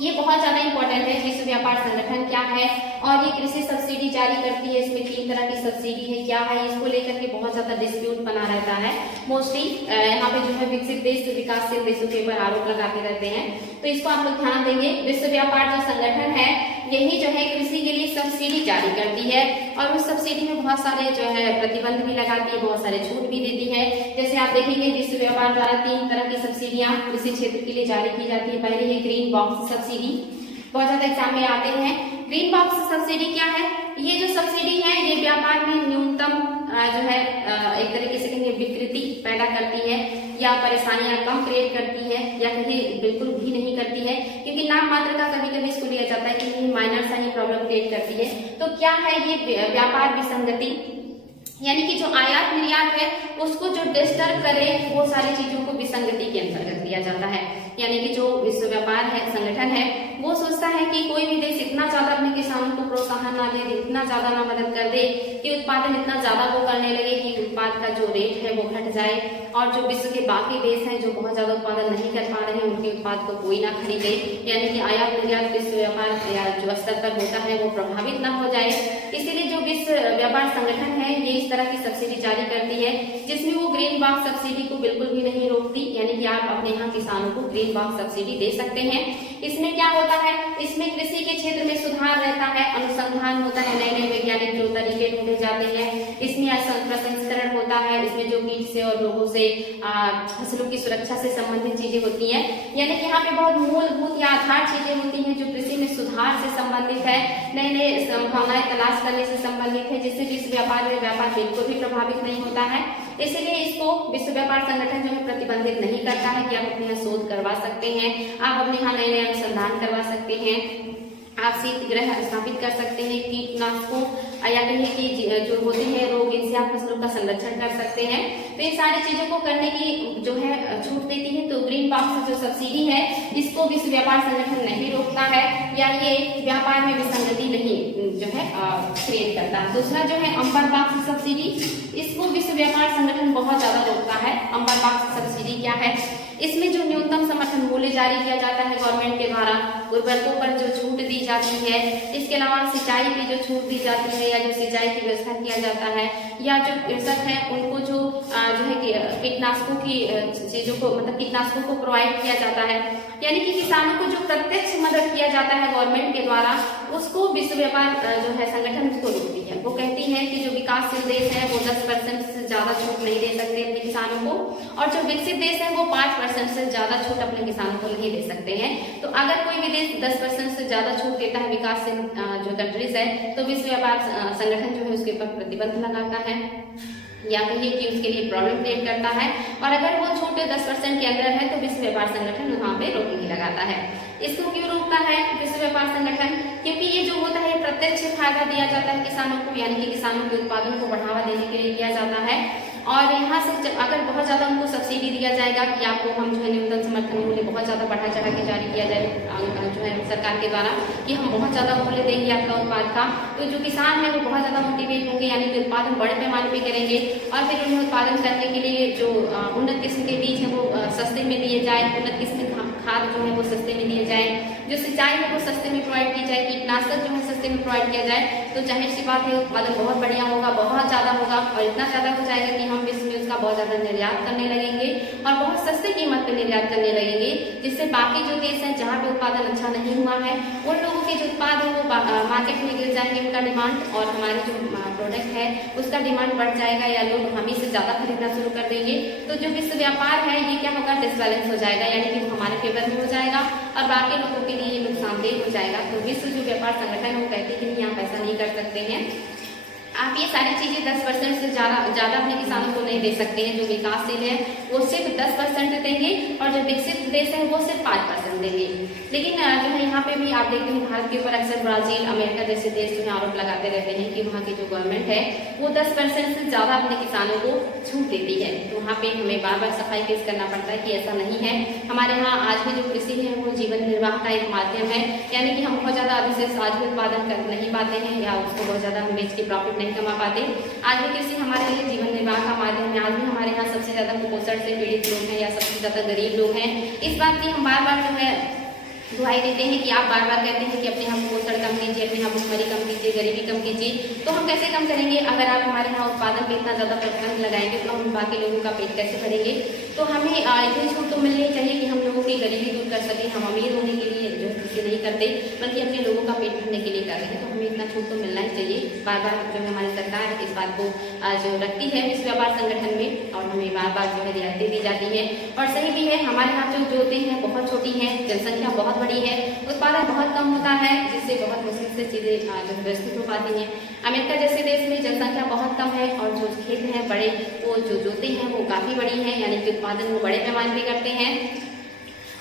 ये बहुत ज्यादा इंपॉर्टेंट है। विश्व व्यापार संगठन क्या है और ये कृषि सब्सिडी जारी करती है। इसमें 3 तरह की सब्सिडी है, क्या है, इसको लेकर के बहुत ज्यादा डिस्प्यूट बना रहता है। मोस्टली यहाँ पे जो है विकसित देश, विकासशील देशों के ऊपर आरोप लगाते रहते हैं, तो इसको आप लोग ध्यान देंगे। विश्व व्यापार जो संगठन है यही जो है कृषि के लिए सब्सिडी जारी करती है और उस सब्सिडी में बहुत सारे जो है प्रतिबंध भी लगाती है, बहुत सारे छूट भी देती है। जैसे आप देखेंगे विश्व व्यापार द्वारा 3 तरह की सब्सिडियां कृषि क्षेत्र के लिए जारी की जाती है। पहले है ग्रीन बॉक्स सब्सिडी, बहुत ज्यादा एग्जाम में आते हैं। ग्रीन बॉक्स सब्सिडी क्या है? ये जो सब्सिडी है ये व्यापार में न्यूनतम जो है एक तरीके से कहेंगे विकृति पैदा करती है या परेशानियां कम क्रिएट करती है या कहीं बिल्कुल भी नहीं करती है, क्योंकि नाम मात्र का कभी कभी इसको लिया जाता है कि ये माइनर सा ही प्रॉब्लम क्रिएट करती है। तो क्या है ये व्यापार विसंगति, यानी कि जो आयात निर्यात है उसको जो डिस्टर्ब करे वो सारी चीजों को विसंगति के अंतर्गत लिया जाता है। यानी कि जो विश्व व्यापार है संगठन है वो सोचता है कि कोई भी देश इतना ज्यादा अपने किसानों को प्रोत्साहन ना दे, इतना ज्यादा ना मदद कर दे कि उत्पादन इतना ज्यादा वो करने लगे कि उत्पाद का जो रेट है वो घट जाए और जो विश्व के बाकी देश हैं जो बहुत ज्यादा उत्पादन नहीं कर पा रहे हैं उनके उत्पाद को कोई ना खरीदे, यानी कि आयात निर्यात विश्व व्यापार या जो स्तर पर होता है वो प्रभावित ना हो जाए। इसीलिए जो विश्व व्यापार संगठन है ये इस तरह की सब्सिडी जारी करती है जिसमें वो ग्रीन बॉक्स सब्सिडी को बिल्कुल भी नहीं रोकती, यानी कि आप अपने यहाँ किसानों को ग्रीन बॉक्स सब्सिडी दे सकते हैं। इसमें क्या होता है, इसमें कृषि के क्षेत्र में सुधार रहता है, अनुसंधान होता है, नए नए वैज्ञानिक जो तरीके ढूंढे जाते हैं, इसमें प्रसंस्करण होता है, इसमें जो कीट से और रोगों से फसलों की सुरक्षा से संबंधित चीजें होती हैं, यानी कि यहाँ पे बहुत मूलभूत या आधार चीजें होती हैं जो कृषि में सुधार से संबंधित है, नए नए संभावनाएं तलाश करने से संबंधित है, जिससे विश्व व्यापार में व्यापार बिल्कुल भी प्रभावित नहीं होता है। इसलिए इसको विश्व व्यापार संगठन जो है प्रतिबंधित नहीं करता है कि आप अपने यहाँ शोध करवा सकते हैं, आप अपने यहाँ नए नए अनुसंधान करवा सकते हैं, आप शीतगृह स्थापित कर सकते हैं, कीटनाशकों या कहिए कि जो होते हैं रोग, इनसे आप फसलों का संरक्षण कर सकते हैं। तो इन सारी चीजों को करने की जो है छूट देती है। तो ग्रीन बॉक्स जो सब्सिडी है इसको विश्व व्यापार संगठन नहीं रोकता है, या ये व्यापार में विसंगति नहीं जो है क्रिएट करता। दूसरा जो है अंबर बॉक्स सब्सिडी, इसको विश्व व्यापार संगठन बहुत ज्यादा रोकता है। अंबर बॉक्स सब्सिडी क्या है? इसमें जो न्यूनतम समर्थन मूल्य जारी किया जाता है गवर्नमेंट के द्वारा, उर्वरकों पर जो छूट दी जाती है, इसके अलावा सिंचाई की जो छूट दी जाती है या जो सिंचाई की व्यवस्था किया जाता है, या जो कृषक है उनको जो है कीटनाशकों की चीजों को मतलब कीटनाशकों को प्रोवाइड किया जाता है, यानी कि किसानों को जो प्रत्यक्ष मदद किया जाता है गवर्नमेंट के द्वारा, उसको विश्व व्यापार जो है संगठन उसको रोकती है। वो कहती है कि जो विकासशील देश है वो 10% से ज्यादा छूट नहीं दे सकते अपने किसानों को, और जो विकसित देश है वो 5% से ज्यादा छूट अपने किसानों को नहीं दे सकते हैं। तो अगर कोई भी देश 10% से ज्यादा छूट देता है विकासशील जो कंट्रीज है, तो विश्व व्यापार संगठन जो है उसके ऊपर प्रतिबंध लगाता है, या कहिए कि उसके लिए प्रॉब्लम क्रिएट करता है। और अगर वो छूट 10% के अंदर है तो विश्व व्यापार संगठन वहां पे रोक नहीं लगाता है। इसको क्यों रोकता है विश्व व्यापार संगठन? क्योंकि ये जो होता है प्रत्यक्ष फायदा दिया जाता है किसानों को, यानी कि किसानों के उत्पादन को बढ़ावा देने के लिए किया जाता है। और यहाँ से अगर बहुत ज्यादा उनको सब्सिडी दिया जाएगा कि आपको हम जो है न्यूनतम समर्थन मूल्य बहुत ज्यादा बढ़ा चढ़ा के जारी किया जाए जो है सरकार के द्वारा कि हम बहुत ज्यादा मूल्य देंगे आपका उत्पाद का, तो जो किसान है वो बहुत ज्यादा मोटिवेट होंगे, यानी कि उत्पादन बड़े पैमाने पे करेंगे। और फिर उन्हें उत्पादन करने के लिए जो उन्नत किस्म के बीज है वो सस्ते में दिए जाए, उन्नत किस्म के खाद जो है वो सस्ते में दिए जाए, जो सिंचाई है वो सस्ते में प्रोवाइड की जाए, कीटनाशक जो है सस्ते में प्रोवाइड किया जाए, तो जाहिर सी बात है उत्पादन बहुत बढ़िया होगा, बहुत ज्यादा होगा। और इतना ज्यादा हो जाएगा कि हम विश्व में उसका बहुत ज्यादा निर्यात करने लगेंगे और बहुत सस्ते कीमत पे निर्यात करने लगेंगे, जिससे बाकी जो देश है जहाँ पे उत्पादन अच्छा नहीं हुआ है उन लोगों के जो उत्पाद है वो मार्केट में गिर जाएंगे उनका डिमांड, और हमारे जो प्रोडक्ट है उसका डिमांड बढ़ जाएगा या लोग हमें से ज्यादा खरीदना शुरू कर देंगे। तो जो विश्व व्यापार है ये क्या होगा, डिसबैलेंस हो जाएगा, यानी कि वो हमारे फेवर में हो जाएगा और बाकी लोगों के लिए नुकसानदेह हो जाएगा। तो विश्व जो व्यापार संगठन है वो कहते हैं कि आप ऐसा नहीं कर सकते हैं, आप ये सारी चीजें 10% से ज्यादा अपने किसानों को नहीं दे सकते हैं। जो विकासशील है वो सिर्फ 10% देंगे और जो विकसित देश है वो सिर्फ 5% देंगे। लेकिन जो है यहाँ पे भी आप देखते हैं भारत के ऊपर अक्सर ब्राजील, अमेरिका जैसे देश जो है आरोप लगाते रहते हैं कि वहाँ की जो गवर्नमेंट है वो 10% से ज्यादा अपने किसानों को छूट देती है। तो वहाँ पे हमें बार बार सफाई पेश करना पड़ता है कि ऐसा नहीं है। हमारे यहाँ आज भी जो कृषि है वो जीवन निर्वाह का एक माध्यम है, यानी कि हम बहुत ज्यादा अधिशेष आज भी उत्पादन कर नहीं पाते हैं या उसको बहुत ज्यादा हम बेच के प्रॉफिट नहीं कमा पाते। आज भी कृषि हमारे लिए जीवन निर्वाह का माध्यम है। आज भी हमारे यहाँ सबसे ज्यादा कुपोषण से पीड़ित लोग हैं या सबसे ज्यादा गरीब लोग हैं। इस बात की हम बार बार जो है दुआई देते हैं कि आप बार बार कहते हैं कि अपने यहाँ कुपोषण कम कीजिए, अपने यहाँ भुखमरी कम कीजिए, गरीबी कम कीजिए। तो हम कैसे कम करेंगे अगर आप हमारे यहाँ उत्पादन पे इतना ज्यादा प्रतिबंध लगाएंगे तो हम बाकी लोगों का पेट कैसे भरेंगे। तो हमें इतनी छूट तो मिलनी चाहिए कि हम लोगों की गरीबी दूर कर सकें। हम अमीर होने के लिए जो है नहीं करते बल्कि अपने लोगों का पेट भरने के लिए कर रहे हैं, तो हमें इतना छूट तो मिलना ही चाहिए। बार बार जो है हमारी सरकार इस बात को जो रखती है विश्व व्यापार संगठन में और हमें बार बार जो है रियायतें दी जाती है। और सही भी है, हमारे यहाँ जो जोतें हैं बहुत छोटी हैं, जनसंख्या बहुत बड़ी है, उत्पादन बहुत कम होता है, जिससे बहुत मुश्किल से चीजें जो व्यवस्थित हो पाती हैं। अमेरिका जैसे देश में जनसंख्या बहुत कम है और जो खेत हैं बड़े, वो जो जोतें हैं वो काफी बड़ी हैं, यानी कि उत्पादन वो बड़े पैमाने पे करते हैं।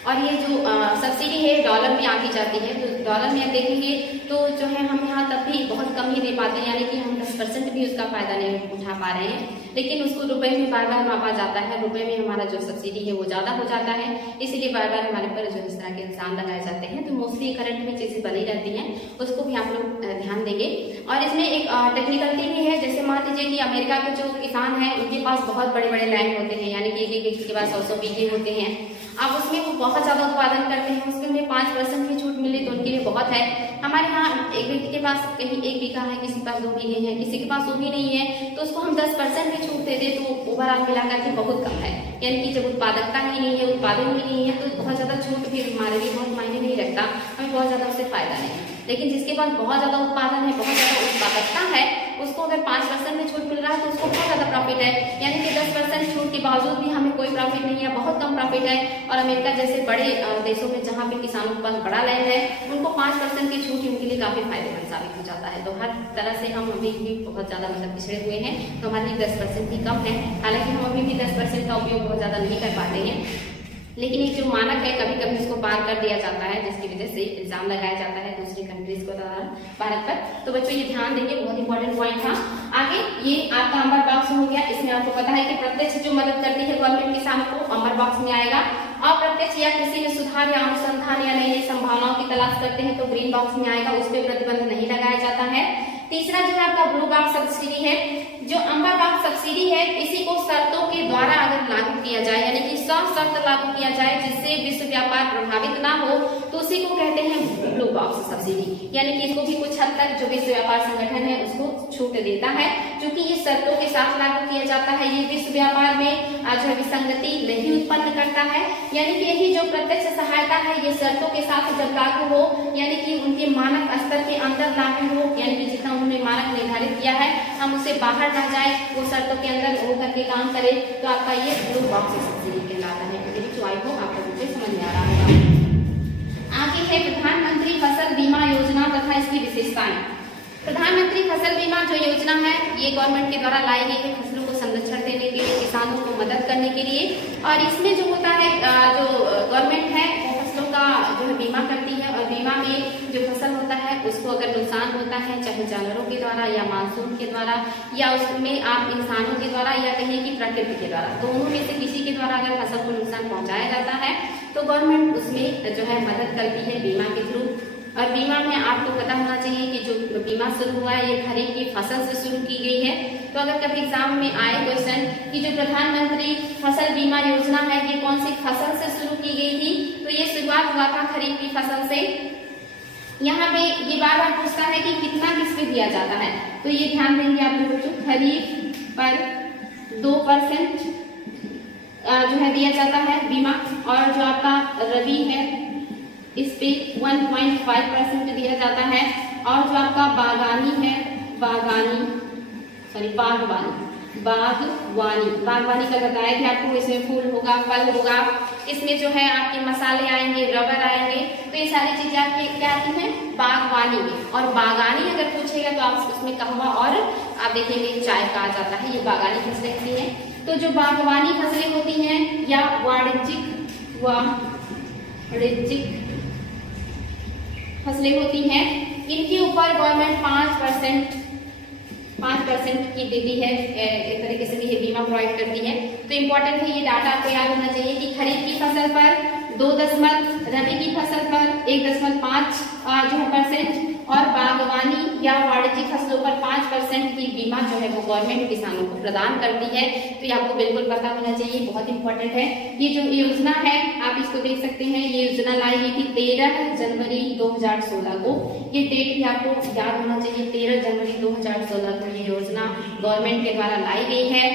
और ये जो सब्सिडी है डॉलर में आती जाती है, तो डॉलर में देखेंगे तो जो है हम यहाँ तब भी बहुत कम ही दे पाते हैं, यानी कि हम 10% भी उसका फायदा नहीं उठा पा रहे हैं। लेकिन उसको रुपए में बार बार मापा जाता है, रुपए में हमारा जो सब्सिडी है वो ज्यादा हो जाता है, इसलिए बार बार हमारे पर जो इस तरह के इल्जाम लगाए जाते हैं। तो मोस्टली करंट में चीजें बनी रहती हैं, उसको भी आप लोग ध्यान देंगे। और इसमें एक टेक्निकलिटी भी है, जैसे मान लीजिए कि अमेरिका के जो किसान हैं उनके पास बहुत बड़े बड़े लैंड होते हैं, यानी कि एक के पास 100 बीघे होते हैं। अब उसमें वो बहुत ज्यादा उत्पादन करते हैं, उसमें उन्हें 5% की छूट मिले तो उनके लिए बहुत है। हमारे यहाँ एक व्यक्ति के पास कहीं 1 बीघा है, किसी के पास 2 बीघे हैं, किसी के पास वो भी नहीं है, तो उसको हम 10% भी छूट दे दे तो ओवरऑल मिलाकर के बहुत कम है। यानी कि जब उत्पादकता ही नहीं है, उत्पादन ही नहीं है, तो बहुत ज्यादा छूट भी हमारे लिए बहुत मायने नहीं रखता, हमें बहुत ज्यादा उससे फायदा नहीं है। लेकिन जिसके पास बहुत ज्यादा उत्पादन है, बहुत ज्यादा उत्पादकता है, उसको अगर 5% में छूट मिल रहा है तो उसको बहुत ज्यादा प्रॉफिट है। यानी कि 10% छूट के बावजूद भी हमें कोई प्रॉफिट नहीं है, बहुत कम प्रॉफिट है। और अमेरिका जैसे बड़े देशों में जहाँ पे किसानों के पास बड़ा लैंड है, उनको 5% की छूट उनके लिए काफी फायदेमंद साबित हो जाता है। तो हर तरह से हम अभी भी बहुत ज्यादा मतलब पिछड़े हुए हैं, तो हमारे लिए 10% ही कम है। हालांकि हम अभी भी 10% का उपयोग बहुत ज्यादा नहीं कर पाते हैं। लेकिन एक जो मानक है कभी कभी उसको पार कर दिया जाता है, जिसकी वजह से इल्जाम लगाया जाता है दूसरी कंट्रीज को द्वारा भारत पर। तो बच्चों ये ध्यान देंगे, बहुत इंपॉर्टेंट पॉइंट था। आगे ये आपका अमर बॉक्स हो गया। इसमें आपको पता है कि प्रत्यक्ष जो मदद करती है गवर्नमेंट किसानों को, अमर बॉक्स में आएगा। अप्रत्यक्ष या कृषि में सुधार या अनुसंधान या नई नई संभावनाओं की तलाश करते हैं तो ग्रीन बॉक्स में आएगा, उस पर प्रतिबंध नहीं लगाया जाता है। तीसरा जो है आपका ब्लू बॉक्स सब्सिडी है। जो अमर बॉक्स सब्सिडी है इसी को शर्तों के द्वारा अगर लागू किया जाए, यानी कि शर्त लागू किया जाए जिससे विश्व व्यापार प्रभावित ना हो, तो उसी को कहते हैं ब्लू बॉक्स सब्सिडी। यानी कि इसको भी कुछ हद तक जो विश्व व्यापार संगठन है उसको छूट देता है, क्योंकि ये शर्तों के साथ लागू किया जाता है। ये विश्व व्यापार में जो है विसंगति नहीं उत्पन्न करता है। यानी कि यही जो प्रत्यक्ष सहायता है ये शर्तों के साथ जब लागू हो, यानी कि उनके मानक स्तर के अंदर लागू हो, यानी कि जितना उन्होंने मानक निर्धारित किया है हम उससे बाहर न जाए, वो शर्तों के अंदर वो करके काम करे, तो आपका ये ब्लू बॉक्स सब्सिडी कहलाता है। आई होप आपको मुझे समझ में आ रहा होगा। आगे है प्रधानमंत्री फसल बीमा योजना तथा इसकी विशेषताएं। प्रधानमंत्री फसल बीमा जो योजना है ये गवर्नमेंट के द्वारा लाई गई है फसलों को संरक्षण देने के लिए, किसानों को मदद करने के लिए। और इसमें जो होता है जो गवर्नमेंट है वो फसलों का जो है बीमा करती है, और बीमा में जो फसल होता है उसको अगर नुकसान होता है चाहे जानवरों के द्वारा या मानसून के द्वारा या उसमें आप इंसानों के द्वारा या कहीं की प्रकृति के द्वारा, दोनों में से किसी के द्वारा अगर फसल को नुकसान पहुंचाया जाता है तो गवर्नमेंट उसमें जो है मदद करती है बीमा के थ्रू। और बीमा में आपको पता होना चाहिए कि जो बीमा शुरू हुआ है ये खरीफ की फसल से शुरू की गई है। तो अगर कभी एग्जाम में आए क्वेश्चन कि जो प्रधानमंत्री फसल बीमा योजना है ये कौन सी फसल से शुरू की गई थी, तो ये शुरुआत हुआ था खरीफ की फसल से। यहाँ पे ये बार बार पूछता है कि कितना किस पे दिया जाता है, तो ये ध्यान देंगे आप लोग बच्चों, खरीफ पर 2% जो है दिया जाता है बीमा, और जो आपका रबी है इस पे 1.5% दिया जाता है, और जो आपका बागवानी है बागवानी का बताया कि आपको इसमें फूल होगा, फल होगा, इसमें जो है आपके मसाले आएंगे, रबर आएंगे, तो ये सारी चीजें आपकी क्या आती हैं बागवानी में। और बागानी अगर पूछेगा तो आप उसमें कहवा और आप देखेंगे चाय का आ जाता है, ये बागानी फसलें होती हैं। तो जो बागवानी फसलें होती हैं या वाणिज्यिक फसलें होती हैं, इनके ऊपर गवर्नमेंट 5% की देती है, एक तरीके से भी ये बीमा प्रोवाइड करती है। तो इम्पोर्टेंट है ये डाटा आपको याद होना चाहिए कि खरीफ की फसल पर 2%, रबी की फसल पर 1.5 जो है % और बागवानी या वाणिज्यिक फसलों पर 5% की बीमा जो है वो गवर्नमेंट किसानों को प्रदान करती है। तो ये आपको बिल्कुल पता होना चाहिए, बहुत इंपॉर्टेंट है। ये जो योजना है आप इसको देख सकते हैं, ये योजना लाई गई थी 13 जनवरी 2016 को। ये डेट भी आपको याद होना चाहिए, 13 जनवरी 2016 को ये योजना गवर्नमेंट के द्वारा लाई गई है।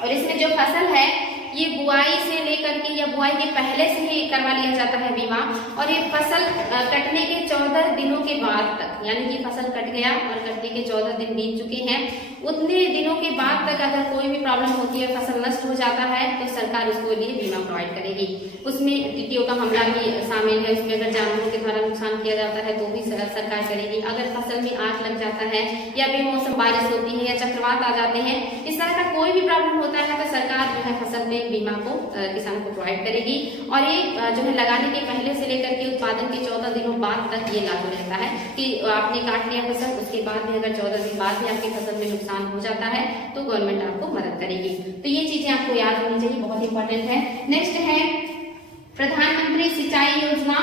और इसमें जो फसल है ये बुआई से लेकर के या बुआई के पहले से ही करवा लिया जाता है बीमा, और ये फसल कटने के 14 दिनों के बाद तक, यानी कि फसल कट गया और कटने के 14 दिन बीत चुके हैं, उतने दिनों के बाद तक अगर कोई भी प्रॉब्लम होती है, फसल नष्ट हो जाता है, तो सरकार उसको लिए बीमा प्रोवाइड करेगी। उसमें टीटीओ का हमला भी शामिल है, उसमें अगर जानवरों के द्वारा नुकसान किया जाता है तो भी सरकार करेगी। अगर फसल में आग लग जाता है या बेमौसम बारिश होती है या चक्रवात आ जाते हैं, इस तरह का कोई भी प्रॉब्लम होता है तो सरकार जो है फसल में बीमा को किसान को प्रोवाइड करेगी। और ये जो है लगाने के पहले से लेकर के उत्पादन के 14 दिनों बाद तक ये लागू रहता है कि आपने काट लिया फसल, उसके बाद भी अगर 14 दिन बाद भी आपकी फसल में नुकसान हो जाता है तो गवर्नमेंट आपको मदद करेगी। तो ये चीजें आपको याद होनी चाहिए, बहुत इंपॉर्टेंट है। नेक्स्ट है प्रधानमंत्री सिंचाई योजना।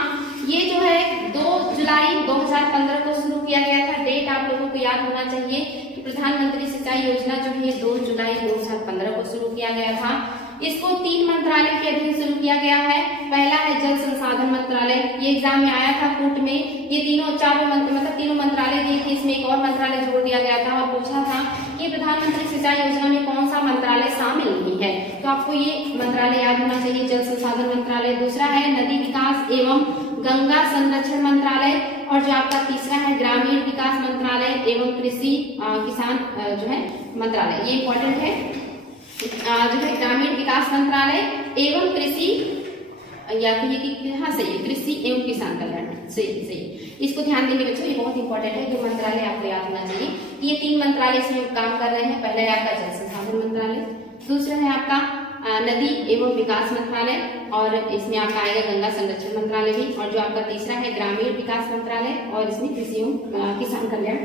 ये जो है 2 जुलाई 2015 को शुरू किया गया था। डेट आप लोगों को याद होना चाहिए कि प्रधानमंत्री सिंचाई योजना जो है 2 जुलाई 2015 को शुरू किया गया था। इसको 3 मंत्रालय के अधीन शुरू किया गया है। पहला है जल संसाधन मंत्रालय, ये एग्जाम में आया था कूट में। ये तीनों मंत्रालय दिए थे, इसमें एक और मंत्रालय जोड़ दिया गया था और पूछा था कि प्रधानमंत्री सिंचाई योजना में कौन सा मंत्रालय शामिल नहीं है, तो आपको ये मंत्रालय याद होना चाहिए, जल संसाधन मंत्रालय। दूसरा है नदी विकास एवं गंगा संरक्षण मंत्रालय, और जो आपका तीसरा है ग्रामीण विकास मंत्रालय एवं कृषि किसान जो है मंत्रालय। ये इंपॉर्टेंट है, जो है ग्रामीण विकास मंत्रालय एवं कृषि या सही कृषि एवं किसान कल्याण, सही इसको ध्यान देंगे बच्चों, ये बहुत इंपॉर्टेंट है। जो मंत्रालय आपको याद होना चाहिए, ये 3 मंत्रालय इसमें काम कर रहे हैं। पहला है आपका जल संसाधन मंत्रालय, दूसरा है आपका नदी एवं विकास मंत्रालय, और इसमें आपका आएगा गंगा संरक्षण मंत्रालय भी, और जो आपका तीसरा है ग्रामीण विकास मंत्रालय, और इसमें कृषि एवं किसान कल्याण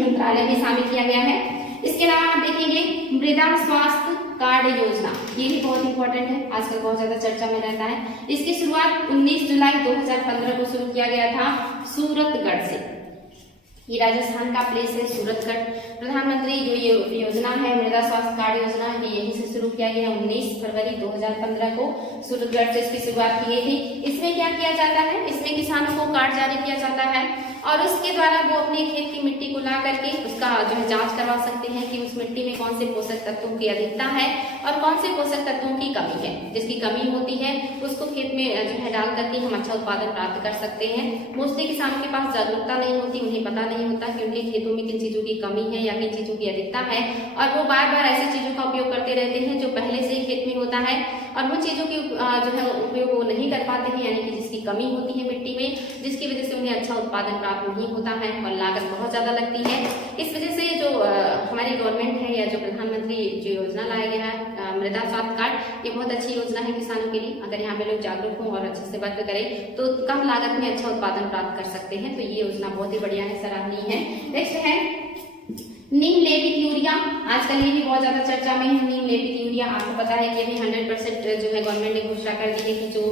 मंत्रालय भी शामिल किया गया है। इसके अलावा आप देखेंगे मृदा स्वास्थ्य कार्ड योजना, ये भी बहुत इंपॉर्टेंट है, आजकल बहुत ज्यादा चर्चा में रहता है। इसकी शुरुआत 19 जुलाई 2015 को शुरू किया गया था सूरतगढ़ से। ये राजस्थान का प्लेस है सूरतगढ़। प्रधानमंत्री जो ये योजना है मृदा स्वास्थ्य कार्ड योजना, ये यहीं से शुरू किया गया 19 फरवरी 2015 को सूरतगढ़ से इसकी शुरुआत की गई थी। इसमें क्या किया जाता है, इसमें किसानों को कार्ड जारी किया जाता है और उसके द्वारा वो अपने खेत की मिट्टी को ला करके उसका जो है जांच करवा सकते हैं कि उस मिट्टी में कौन से पोषक तत्वों की अधिकता है और कौन से पोषक तत्वों की कमी है। जिसकी कमी होती है उसको खेत में जो है डाल करके हम अच्छा उत्पादन प्राप्त कर सकते हैं। मोस्टली किसानों के पास जागरूकता नहीं होती, उन्हें पता नहीं होता कि उनके खेतों में किन चीजों की कमी है या किन चीजों की अधिकता है, और वो बार बार ऐसी चीजों का उपयोग करते रहते हैं जो पहले से ही खेत में होता है, और वो चीजों की जो है उपयोग वो नहीं कर पाते हैं, यानी कि जिसकी कमी होती है मिट्टी में, जिसकी वजह से उन्हें अच्छा उत्पादन प्राप्त नहीं होता है और लागत बहुत ज्यादा लगती है। इस वजह से जो हमारी गवर्नमेंट है या जो प्रधानमंत्री जो योजना लाया गया है मृदा स्वास्थ्य कार्ड, ये बहुत अच्छी योजना है किसानों के लिए। अगर यहाँ पे लोग जागरूक हों और अच्छे से वर्क करें तो कम लागत में अच्छा उत्पादन प्राप्त कर सकते हैं। तो ये योजना बहुत ही बढ़िया है, सराहनीय है। नेक्स्ट है नीम लेपित यूरिया। आजकल ये भी बहुत ज्यादा चर्चा में है नीम लेपित यूरिया। आपको पता है कि अभी 100% जो है गवर्नमेंट ने घोषणा कर दी है कि जो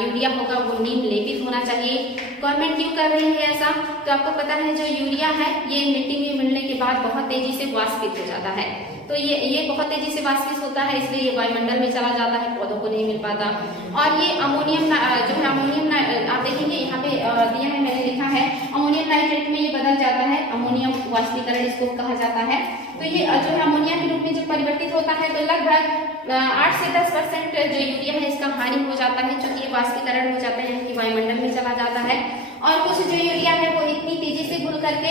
यूरिया होगा वो नीम लेपित होना चाहिए। गवर्नमेंट क्यों कर रही है ऐसा, तो आपको पता है जो यूरिया है ये मिट्टी में मिलने के बाद बहुत तेजी से वाष्पित हो जाता है। तो ये बहुत तेजी से वाष्पित होता है, इसलिए ये वायुमंडल में चला जाता है, पौधों को नहीं मिल पाता। और ये अमोनियम जो है अमोनियम आप देखेंगे यहाँ पे दिया है, मैंने लिखा है अमोनियम नाइट्रेट में ये बदल जाता है, अमोनियम वाष्पीकरण इसको कहा जाता है। तो ये जो है अमोनिया के रूप में जब परिवर्तित होता है तो लगभग 8 से 10% जो यूरिया है इसका हानि हो जाता है, चूंकि ये वाष्पीकरण हो जाता है कि वायुमंडल में चला जाता है। और कुछ जो यूरिया है वो इतनी तेजी से घुल करके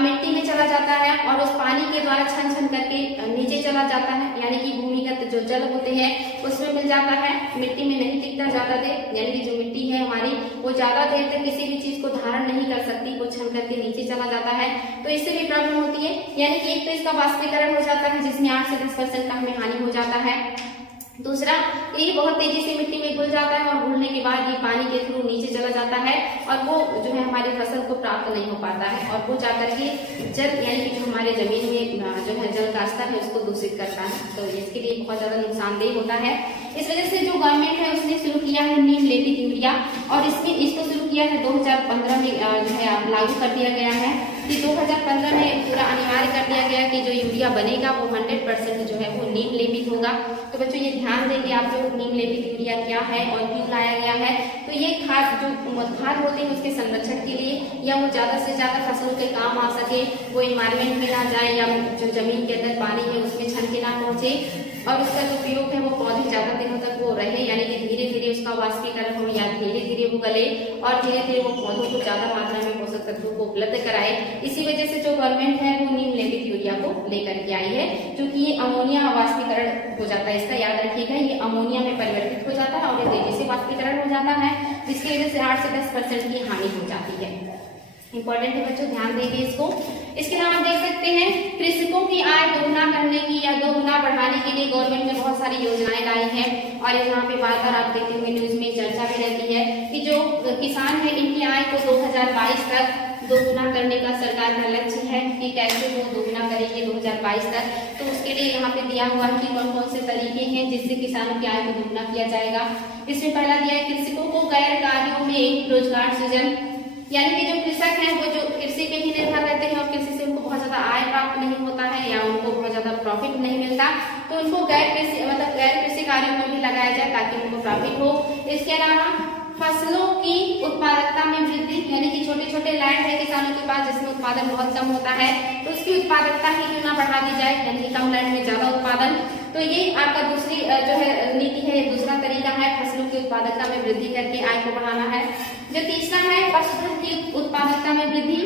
मिट्टी में चला जाता है और उस पानी के द्वारा छन छन करके नीचे चला जाता है, यानी कि भूमिगत जो जल होते हैं उसमें मिल जाता है, मिट्टी में नहीं टिकता ज्यादा देर, यानी कि जो मिट्टी है हमारी वो ज्यादा देर तक किसी भी चीज को धारण नहीं कर सकती, वो छन करके नीचे चला जाता है। तो इससे भी प्रॉब्लम होती है, यानी कि एक तो इसका वाष्पीकरण हो जाता है जिसमें 8 से 10% का हमें हानि हो जाता है। दूसरा, ये बहुत तेजी से मिट्टी में घुल जाता है और घुलने के बाद ये पानी के थ्रू नीचे चला जाता है और वो जो है हमारी फसल को प्राप्त नहीं हो पाता है और वो जाकर के जल यानी कि जो हमारे जमीन में जो है जल का स्तर है उसको दूषित करता है। तो इसके लिए बहुत ज्यादा नुकसानदेह होता है। इस वजह से जो गवर्नमेंट है उसने शुरू किया है नीम लेपित यूरिया, और इसको शुरू किया है 2015 में जो है लागू कर दिया गया है कि 2015 में पूरा अनिवार्य कर दिया गया कि जो यूरिया बनेगा वो 100% जो है वो नीम लेपित होगा। तो बच्चों ये ध्यान देंगे आप लोग नीम लेपित यूरिया क्या है और क्यों लाया गया है। तो ये खाद जो खाद होते हैं उसके संरक्षण के लिए, या वो ज्यादा से ज्यादा फसलों के काम आ सके, वो इन्वायरमेंट में ना जाए या जो जमीन के अंदर पानी है उसमें छन के ना पहुंचे, और उसका जो प्रयोग है वो पौधे ज्यादा दिनों तक वो रहे, यानी कि धीरे धीरे उसका वाष्पीकरण हो या धीरे धीरे वो गले और धीरे धीरे वो पौधों को ज्यादा मात्रा में पोषक तत्वों को उपलब्ध कराए। इसी वजह से जो गवर्नमेंट है वो नीम लेपित यूरिया को लेकर के आई है, क्योंकि ये अमोनिया वाष्पीकरण हो जाता है, इसका याद रखिएगा, ये अमोनिया में परिवर्तित हो जाता है और ये तेजी से वाष्पीकरण हो जाता है, जिसकी वजह से 8 से 10% की हानि हो जाती है। इंपॉर्टेंट है बच्चों, ध्यान देंगे इसको। इसके अलावा देख सकते हैं कृषकों की आय दोगुना करने की या दोगुना बढ़ाने के लिए गवर्नमेंट ने बहुत सारी योजनाएं लाई हैं, और यहाँ पे बार बार आप देखते हुए न्यूज में चर्चा भी रहती है कि जो किसान है इनकी आय को 2022 तक दोगुना करने का सरकार का लक्ष्य है कि कैसे वो दोगुना करेंगे 2022 तक। तो उसके लिए यहाँ पे दिया हुआ है कि कौन कौन से तरीके हैं जिससे किसानों की आय को दोगुना किया जाएगा। इसमें पहला दिया है कृषकों को गैर कार्यों में रोजगार सृजन, यानी कि जो कृषक हैं वो जो कृषि पे ही निर्भर रहते हैं और कृषि से उनको बहुत ज्यादा आय प्राप्त नहीं होता है या उनको बहुत ज्यादा प्रॉफिट नहीं मिलता, तो उनको गैर कृषि कार्यों में भी लगाया जाए ताकि उनको प्रॉफिट हो। इसके अलावा फसलों की उत्पादकता में वृद्धि, यानी कि छोटे छोटे लैंड है किसानों के पास जिसमें उत्पादन बहुत कम होता है, तो उसकी उत्पादकता ही क्यों ना बढ़ा दी जाए, यानी कि कम लैंड में ज्यादा उत्पादन। तो ये आपका दूसरी जो है नीति है, ये दूसरा तरीका है फसलों की उत्पादकता में वृद्धि करके आय को बढ़ाना है। जो तीसरा है पशुधन की उत्पादकता में वृद्धि,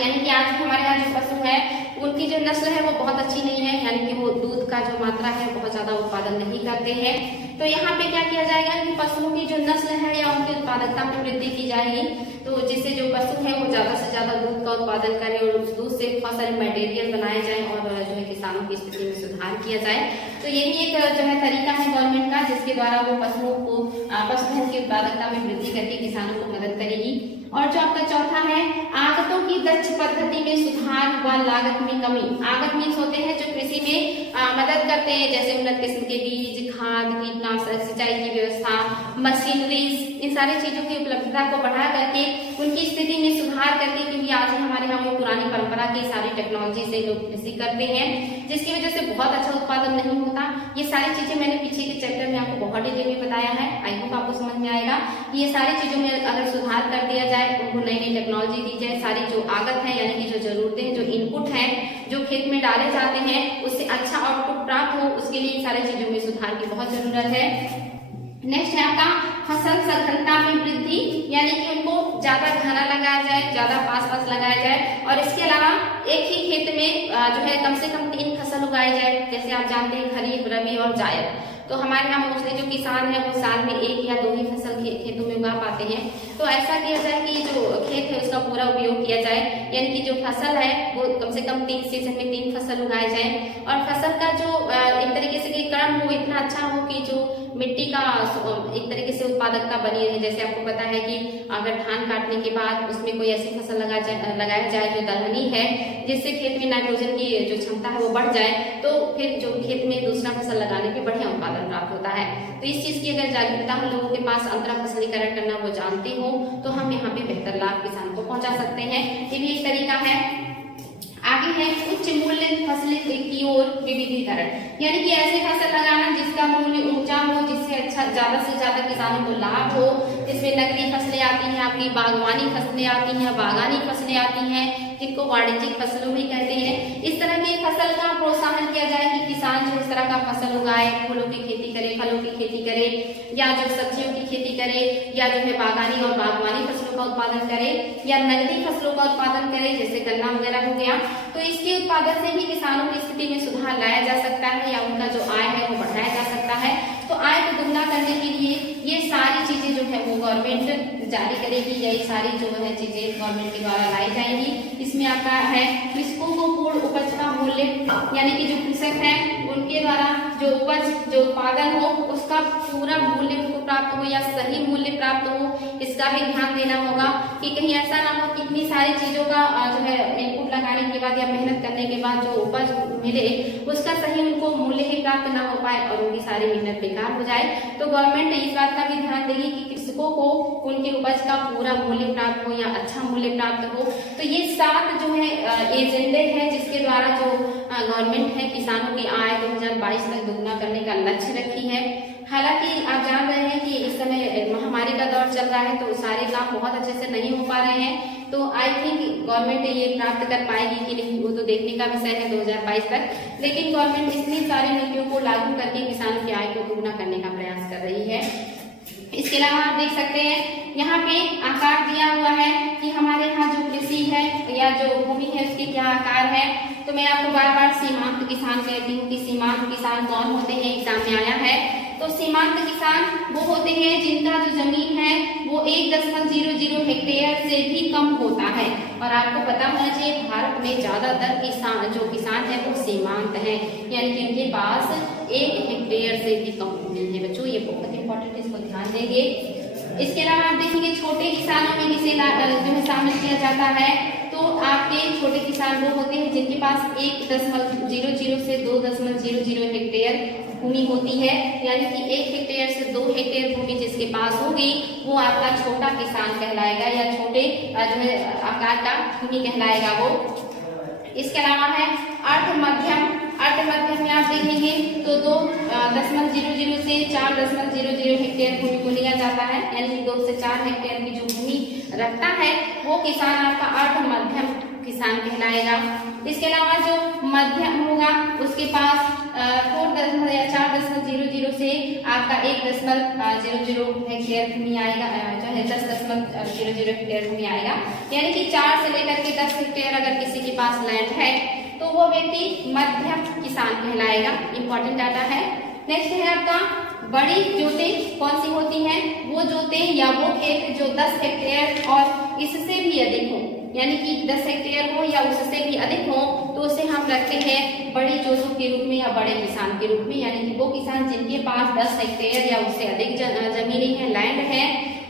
यानी कि आज हमारे यहाँ जो पशु है उनकी जो नस्ल है वो बहुत अच्छी नहीं है, यानी कि वो दूध का जो मात्रा है बहुत ज्यादा उत्पादन नहीं करते हैं। तो यहाँ पे क्या किया जाएगा कि पशुओं की जो नस्ल है या उनकी उत्पादकता में वृद्धि की जाएगी, तो जिससे जो पशु है वो ज्यादा से ज्यादा दूध का उत्पादन करें और उस दूध से बहुत सारे मटेरियल बनाए जाए और जो है किसानों की स्थिति में सुधार किया जाए। तो ये भी एक जो है तरीका है गवर्नमेंट का, जिसके द्वारा वो पशुधन की उत्पादकता में वृद्धि करके किसानों को मदद करेगी। और जो आपका चौथा है आगतों की दक्ष पद्धति में सुधार व लागत में कमी। आगत मीन्स होते हैं जो कृषि में मदद करते हैं, जैसे उन्नत किस्म के बीज, खाद, कीटनाशक, सिंचाई की व्यवस्था, मशीनरीज, इन सारी चीजों की उपलब्धता को बढ़ा करके उनकी स्थिति में सुधार करके, क्योंकि आज हमारे यहाँ वो पुरानी परंपरा की सारी टेक्नोलॉजी से लोग कृषि करते हैं, जिसकी वजह से बहुत अच्छा उत्पादन नहीं होता। ये सारी चीजें मैंने पीछे के चैप्टर में आपको बहुत डिटेल में बताया है, आई होप आपको समझ में आएगा कि ये सारी चीजों में अगर सुधार कर दिया जाए, उनको नई नई टेक्नोलॉजी दी जाए, सारी जो आगत है यानी कि जो जरूरतें हैं, जो इनपुट है, जो खेत में डाले जाते हैं, उससे अच्छा आउटपुट प्राप्त हो, उसके लिए इन सारी चीजों में सुधार की बहुत जरूरत है। नेक्स्ट है आपका फसल सघनता में वृद्धि, यानी कि उनको ज्यादा घना लगाया जाए, ज्यादा पास लगाया जाए, और इसके अलावा एक ही खेत में जो है कम से कम 3 फसल उगाई जाए। जैसे आप जानते हैं खरीफ, रबी और जायद, तो हमारे यहाँ मोस्टली जो किसान है वो साल में 1 या 2 ही फसल खेतों में उगा पाते हैं। तो ऐसा किया जाए कि जो खेत है उसका पूरा उपयोग किया जाए, यानी कि जो फसल है वो कम से कम 3 सीजन में 3 फसल उगाए जाए, और फसल का जो एक तरीके से कि क्रम हो इतना अच्छा हो कि जो मिट्टी का एक तरीके से उत्पादकता बनी रहे। जैसे आपको पता है कि अगर धान काटने के बाद उसमें कोई ऐसी फसल लगाया जाए जो दलहनी है, जिससे खेत में नाइट्रोजन की जो क्षमता है वो बढ़ जाए, तो फिर जो खेत में दूसरा फसल लगाने पे बढ़िया उत्पादन प्राप्त होता है। तो इस चीज की अगर जागरूकता हम लोगों के पास अंतरा फसलीकरण करना वो जानते हो, तो हम यहाँ पे बेहतर लाभ किसान को पहुंचा सकते हैं। ये भी एक तरीका है। आगे है उच्च मूल्य फसलें की ओर विविधीकरण, यानी कि ऐसे फसल लगाना जिसका मूल्य ऊंचा हो, जिससे अच्छा ज्यादा से ज्यादा किसानों को लाभ हो। इसमें नकदी फसलें आती हैं, आपकी बागवानी फसलें आती हैं, बागानी फसलें आती हैं, जिनको वाणिज्यिक फसलों भी कहते हैं। इस तरह की फसल का प्रोत्साहन किया जाए कि किसान जो इस तरह का फसल उगाए, फूलों की खेती करे, फलों की खेती करे, या जो सब्जियों की खेती करे, या जो है बागानी और बागवानी फसलों का उत्पादन करे, या नकदी फसलों का उत्पादन करे, जैसे गन्ना वगैरह हो गया। तो इसके उत्पादन से भी किसानों की स्थिति में सुधार लाया जा सकता है, या उनका जो आय है वो बढ़ाया जा सकता है। तो आय को दुगना करने के लिए ये सारी चीजें जो है वो गवर्नमेंट जारी करेगी, या ये सारी जो है चीजें गवर्नमेंट के द्वारा लाई जाएंगी। इसमें आपका है कृषकों को पूर्ण उपज का मूल्य, यानी कि जो कृषक है उनके द्वारा जो उपज, जो उत्पादन हो, उसका पूरा मूल्य उनको प्राप्त हो या सही मूल्य प्राप्त हो, इसका भी ध्यान देना होगा कि कहीं ऐसा ना हो कि इतनी सारी चीजों का जो है इनपुट लगाने के बाद या मेहनत करने के बाद जो उपज मिले उसका सही उनको मूल्य ही प्राप्त ना हो पाए और उनकी सारी मेहनत बेकार हो जाए। तो गवर्नमेंट इस बात का भी ध्यान देगी कि कृषकों को उनकी उपज का पूरा मूल्य प्राप्त हो या अच्छा मूल्य प्राप्त हो। तो ये 7 जो है एजेंडे हैं जिसके द्वारा जो गवर्नमेंट है किसानों की आय 2022 तक दुगना करने का लक्ष्य रखी है। हालांकि आप जान रहे हैं कि इस समय महामारी का दौर चल रहा है, तो सारे काम बहुत अच्छे से नहीं हो पा रहे हैं। तो आई थिंक गवर्नमेंट ये प्राप्त कर पाएगी कि नहीं, वो तो देखने का विषय है 2022 तक। लेकिन गवर्नमेंट इतनी सारी नीतियों को लागू करके किसानों की आय को दुगना करने का प्रयास कर रही है। इसके अलावा आप देख सकते हैं यहाँ पे आकार दिया हुआ है कि हमारे यहाँ जो कृषि है या जो भूमि है उसके क्या आकार है। तो मैं आपको बार बार सीमांत किसान कहती हूँ कि सीमांत किसान कौन होते हैं, एग्जाम में आया है। तो सीमांत किसान वो होते हैं जिनका जो जमीन है वो 1.00 हेक्टेयर से भी कम होता है। और आपको पता होना चाहिए भारत में ज्यादातर किसान है वो सीमांत है, यानी कि उनके पास 1 हेक्टेयर से भी कम जमीन है। बच्चों ये बहुत इंपॉर्टेंट है, इसको ध्यान देंगे। इसके अलावा आप देखेंगे छोटे किसानों में किसे जो है शामिल किया जाता है। तो आपके छोटे किसान वो होते हैं जिनके पास 1.00 से 2.00 हेक्टेयर भूमि होती है, यानी कि 1 हेक्टेयर से 2 हेक्टेयर भूमि जिसके पास होगी वो आपका छोटा किसान कहलाएगा, या छोटे जो है आकार का भूमि कहलाएगा वो। इसके अलावा है अर्ध मध्यम। अर्ध मध्यम में आप देखेंगे तो 2.00 से 4.00 हेक्टेयर भूमि को लिया जाता है, यानी कि 2 से 4 हेक्टेयर की जो भूमि रखता है वो किसान आपका अर्ध मध्यम किसान कहलाएगा। इसके अलावा जो मध्यम होगा उसके पास 4.00 से आपका 1.00 हेक्टेयर भूमि आएगा, जो है 10.00 हेक्टेयर भूमि आएगा, यानी कि 4 से लेकर के 10 हेक्टेयर अगर किसी के पास लैंड है तो वो व्यक्ति मध्यम किसान कहलाएगा। इंपॉर्टेंट डाटा है। नेक्स्ट है आपका बड़ी जोतें कौन सी होती हैं? वो जोतें या वो खेत जो 10 हेक्टेयर और इससे भी अधिक हो, यानी कि 10 हेक्टेयर हो या उससे भी अधिक हो, तो उसे हम रखते हैं बड़ी जोतों के रूप में या बड़े किसान के रूप में। यानी कि वो किसान जिनके पास 10 हेक्टेयर या उससे अधिक जमीनें हैं, लैंड है,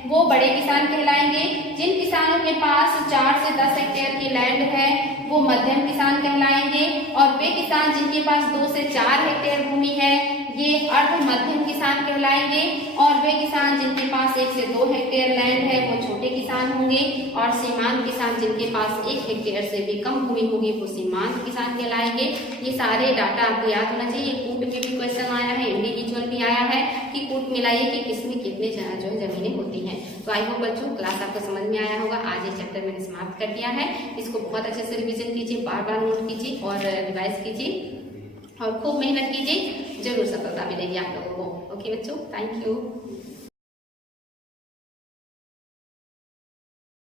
वो बड़े किसान कहलाएंगे। जिन किसानों के पास 4 से 10 हेक्टेयर की लैंड है वो मध्यम किसान कहलाएंगे, और वे किसान जिनके पास 2 से 4 हेक्टेयर भूमि है ये अर्ध मध्यम किसान कहलाएंगे, और वे किसान जिनके पास 1 से 2 हेक्टेयर लैंड है वो छोटे किसान होंगे, और सीमांत किसान जिनके पास 1 हेक्टेयर से भी कम भूमि होगी वो सीमांत किसान कहलाएंगे। ये सारे डाटा आपको याद होना चाहिए। कूट में भी क्वेश्चन आया है, इंडिविजुअल भी आया है कि कूट मिलाइए कि किसमें कितने जो जमीनें होती हैं। तो आई होप बच्चों क्लास आपको समझ में आया होगा। आज ये चैप्टर मैंने समाप्त कर दिया है। इसको बहुत अच्छे से रिविजन कीजिए, बार बार नोट कीजिए और रिवाइज कीजिए और खूब मेहनत कीजिए, जरूर सफलता मिलेगी आप लोगों को। ओके बच्चों, थैंक यू।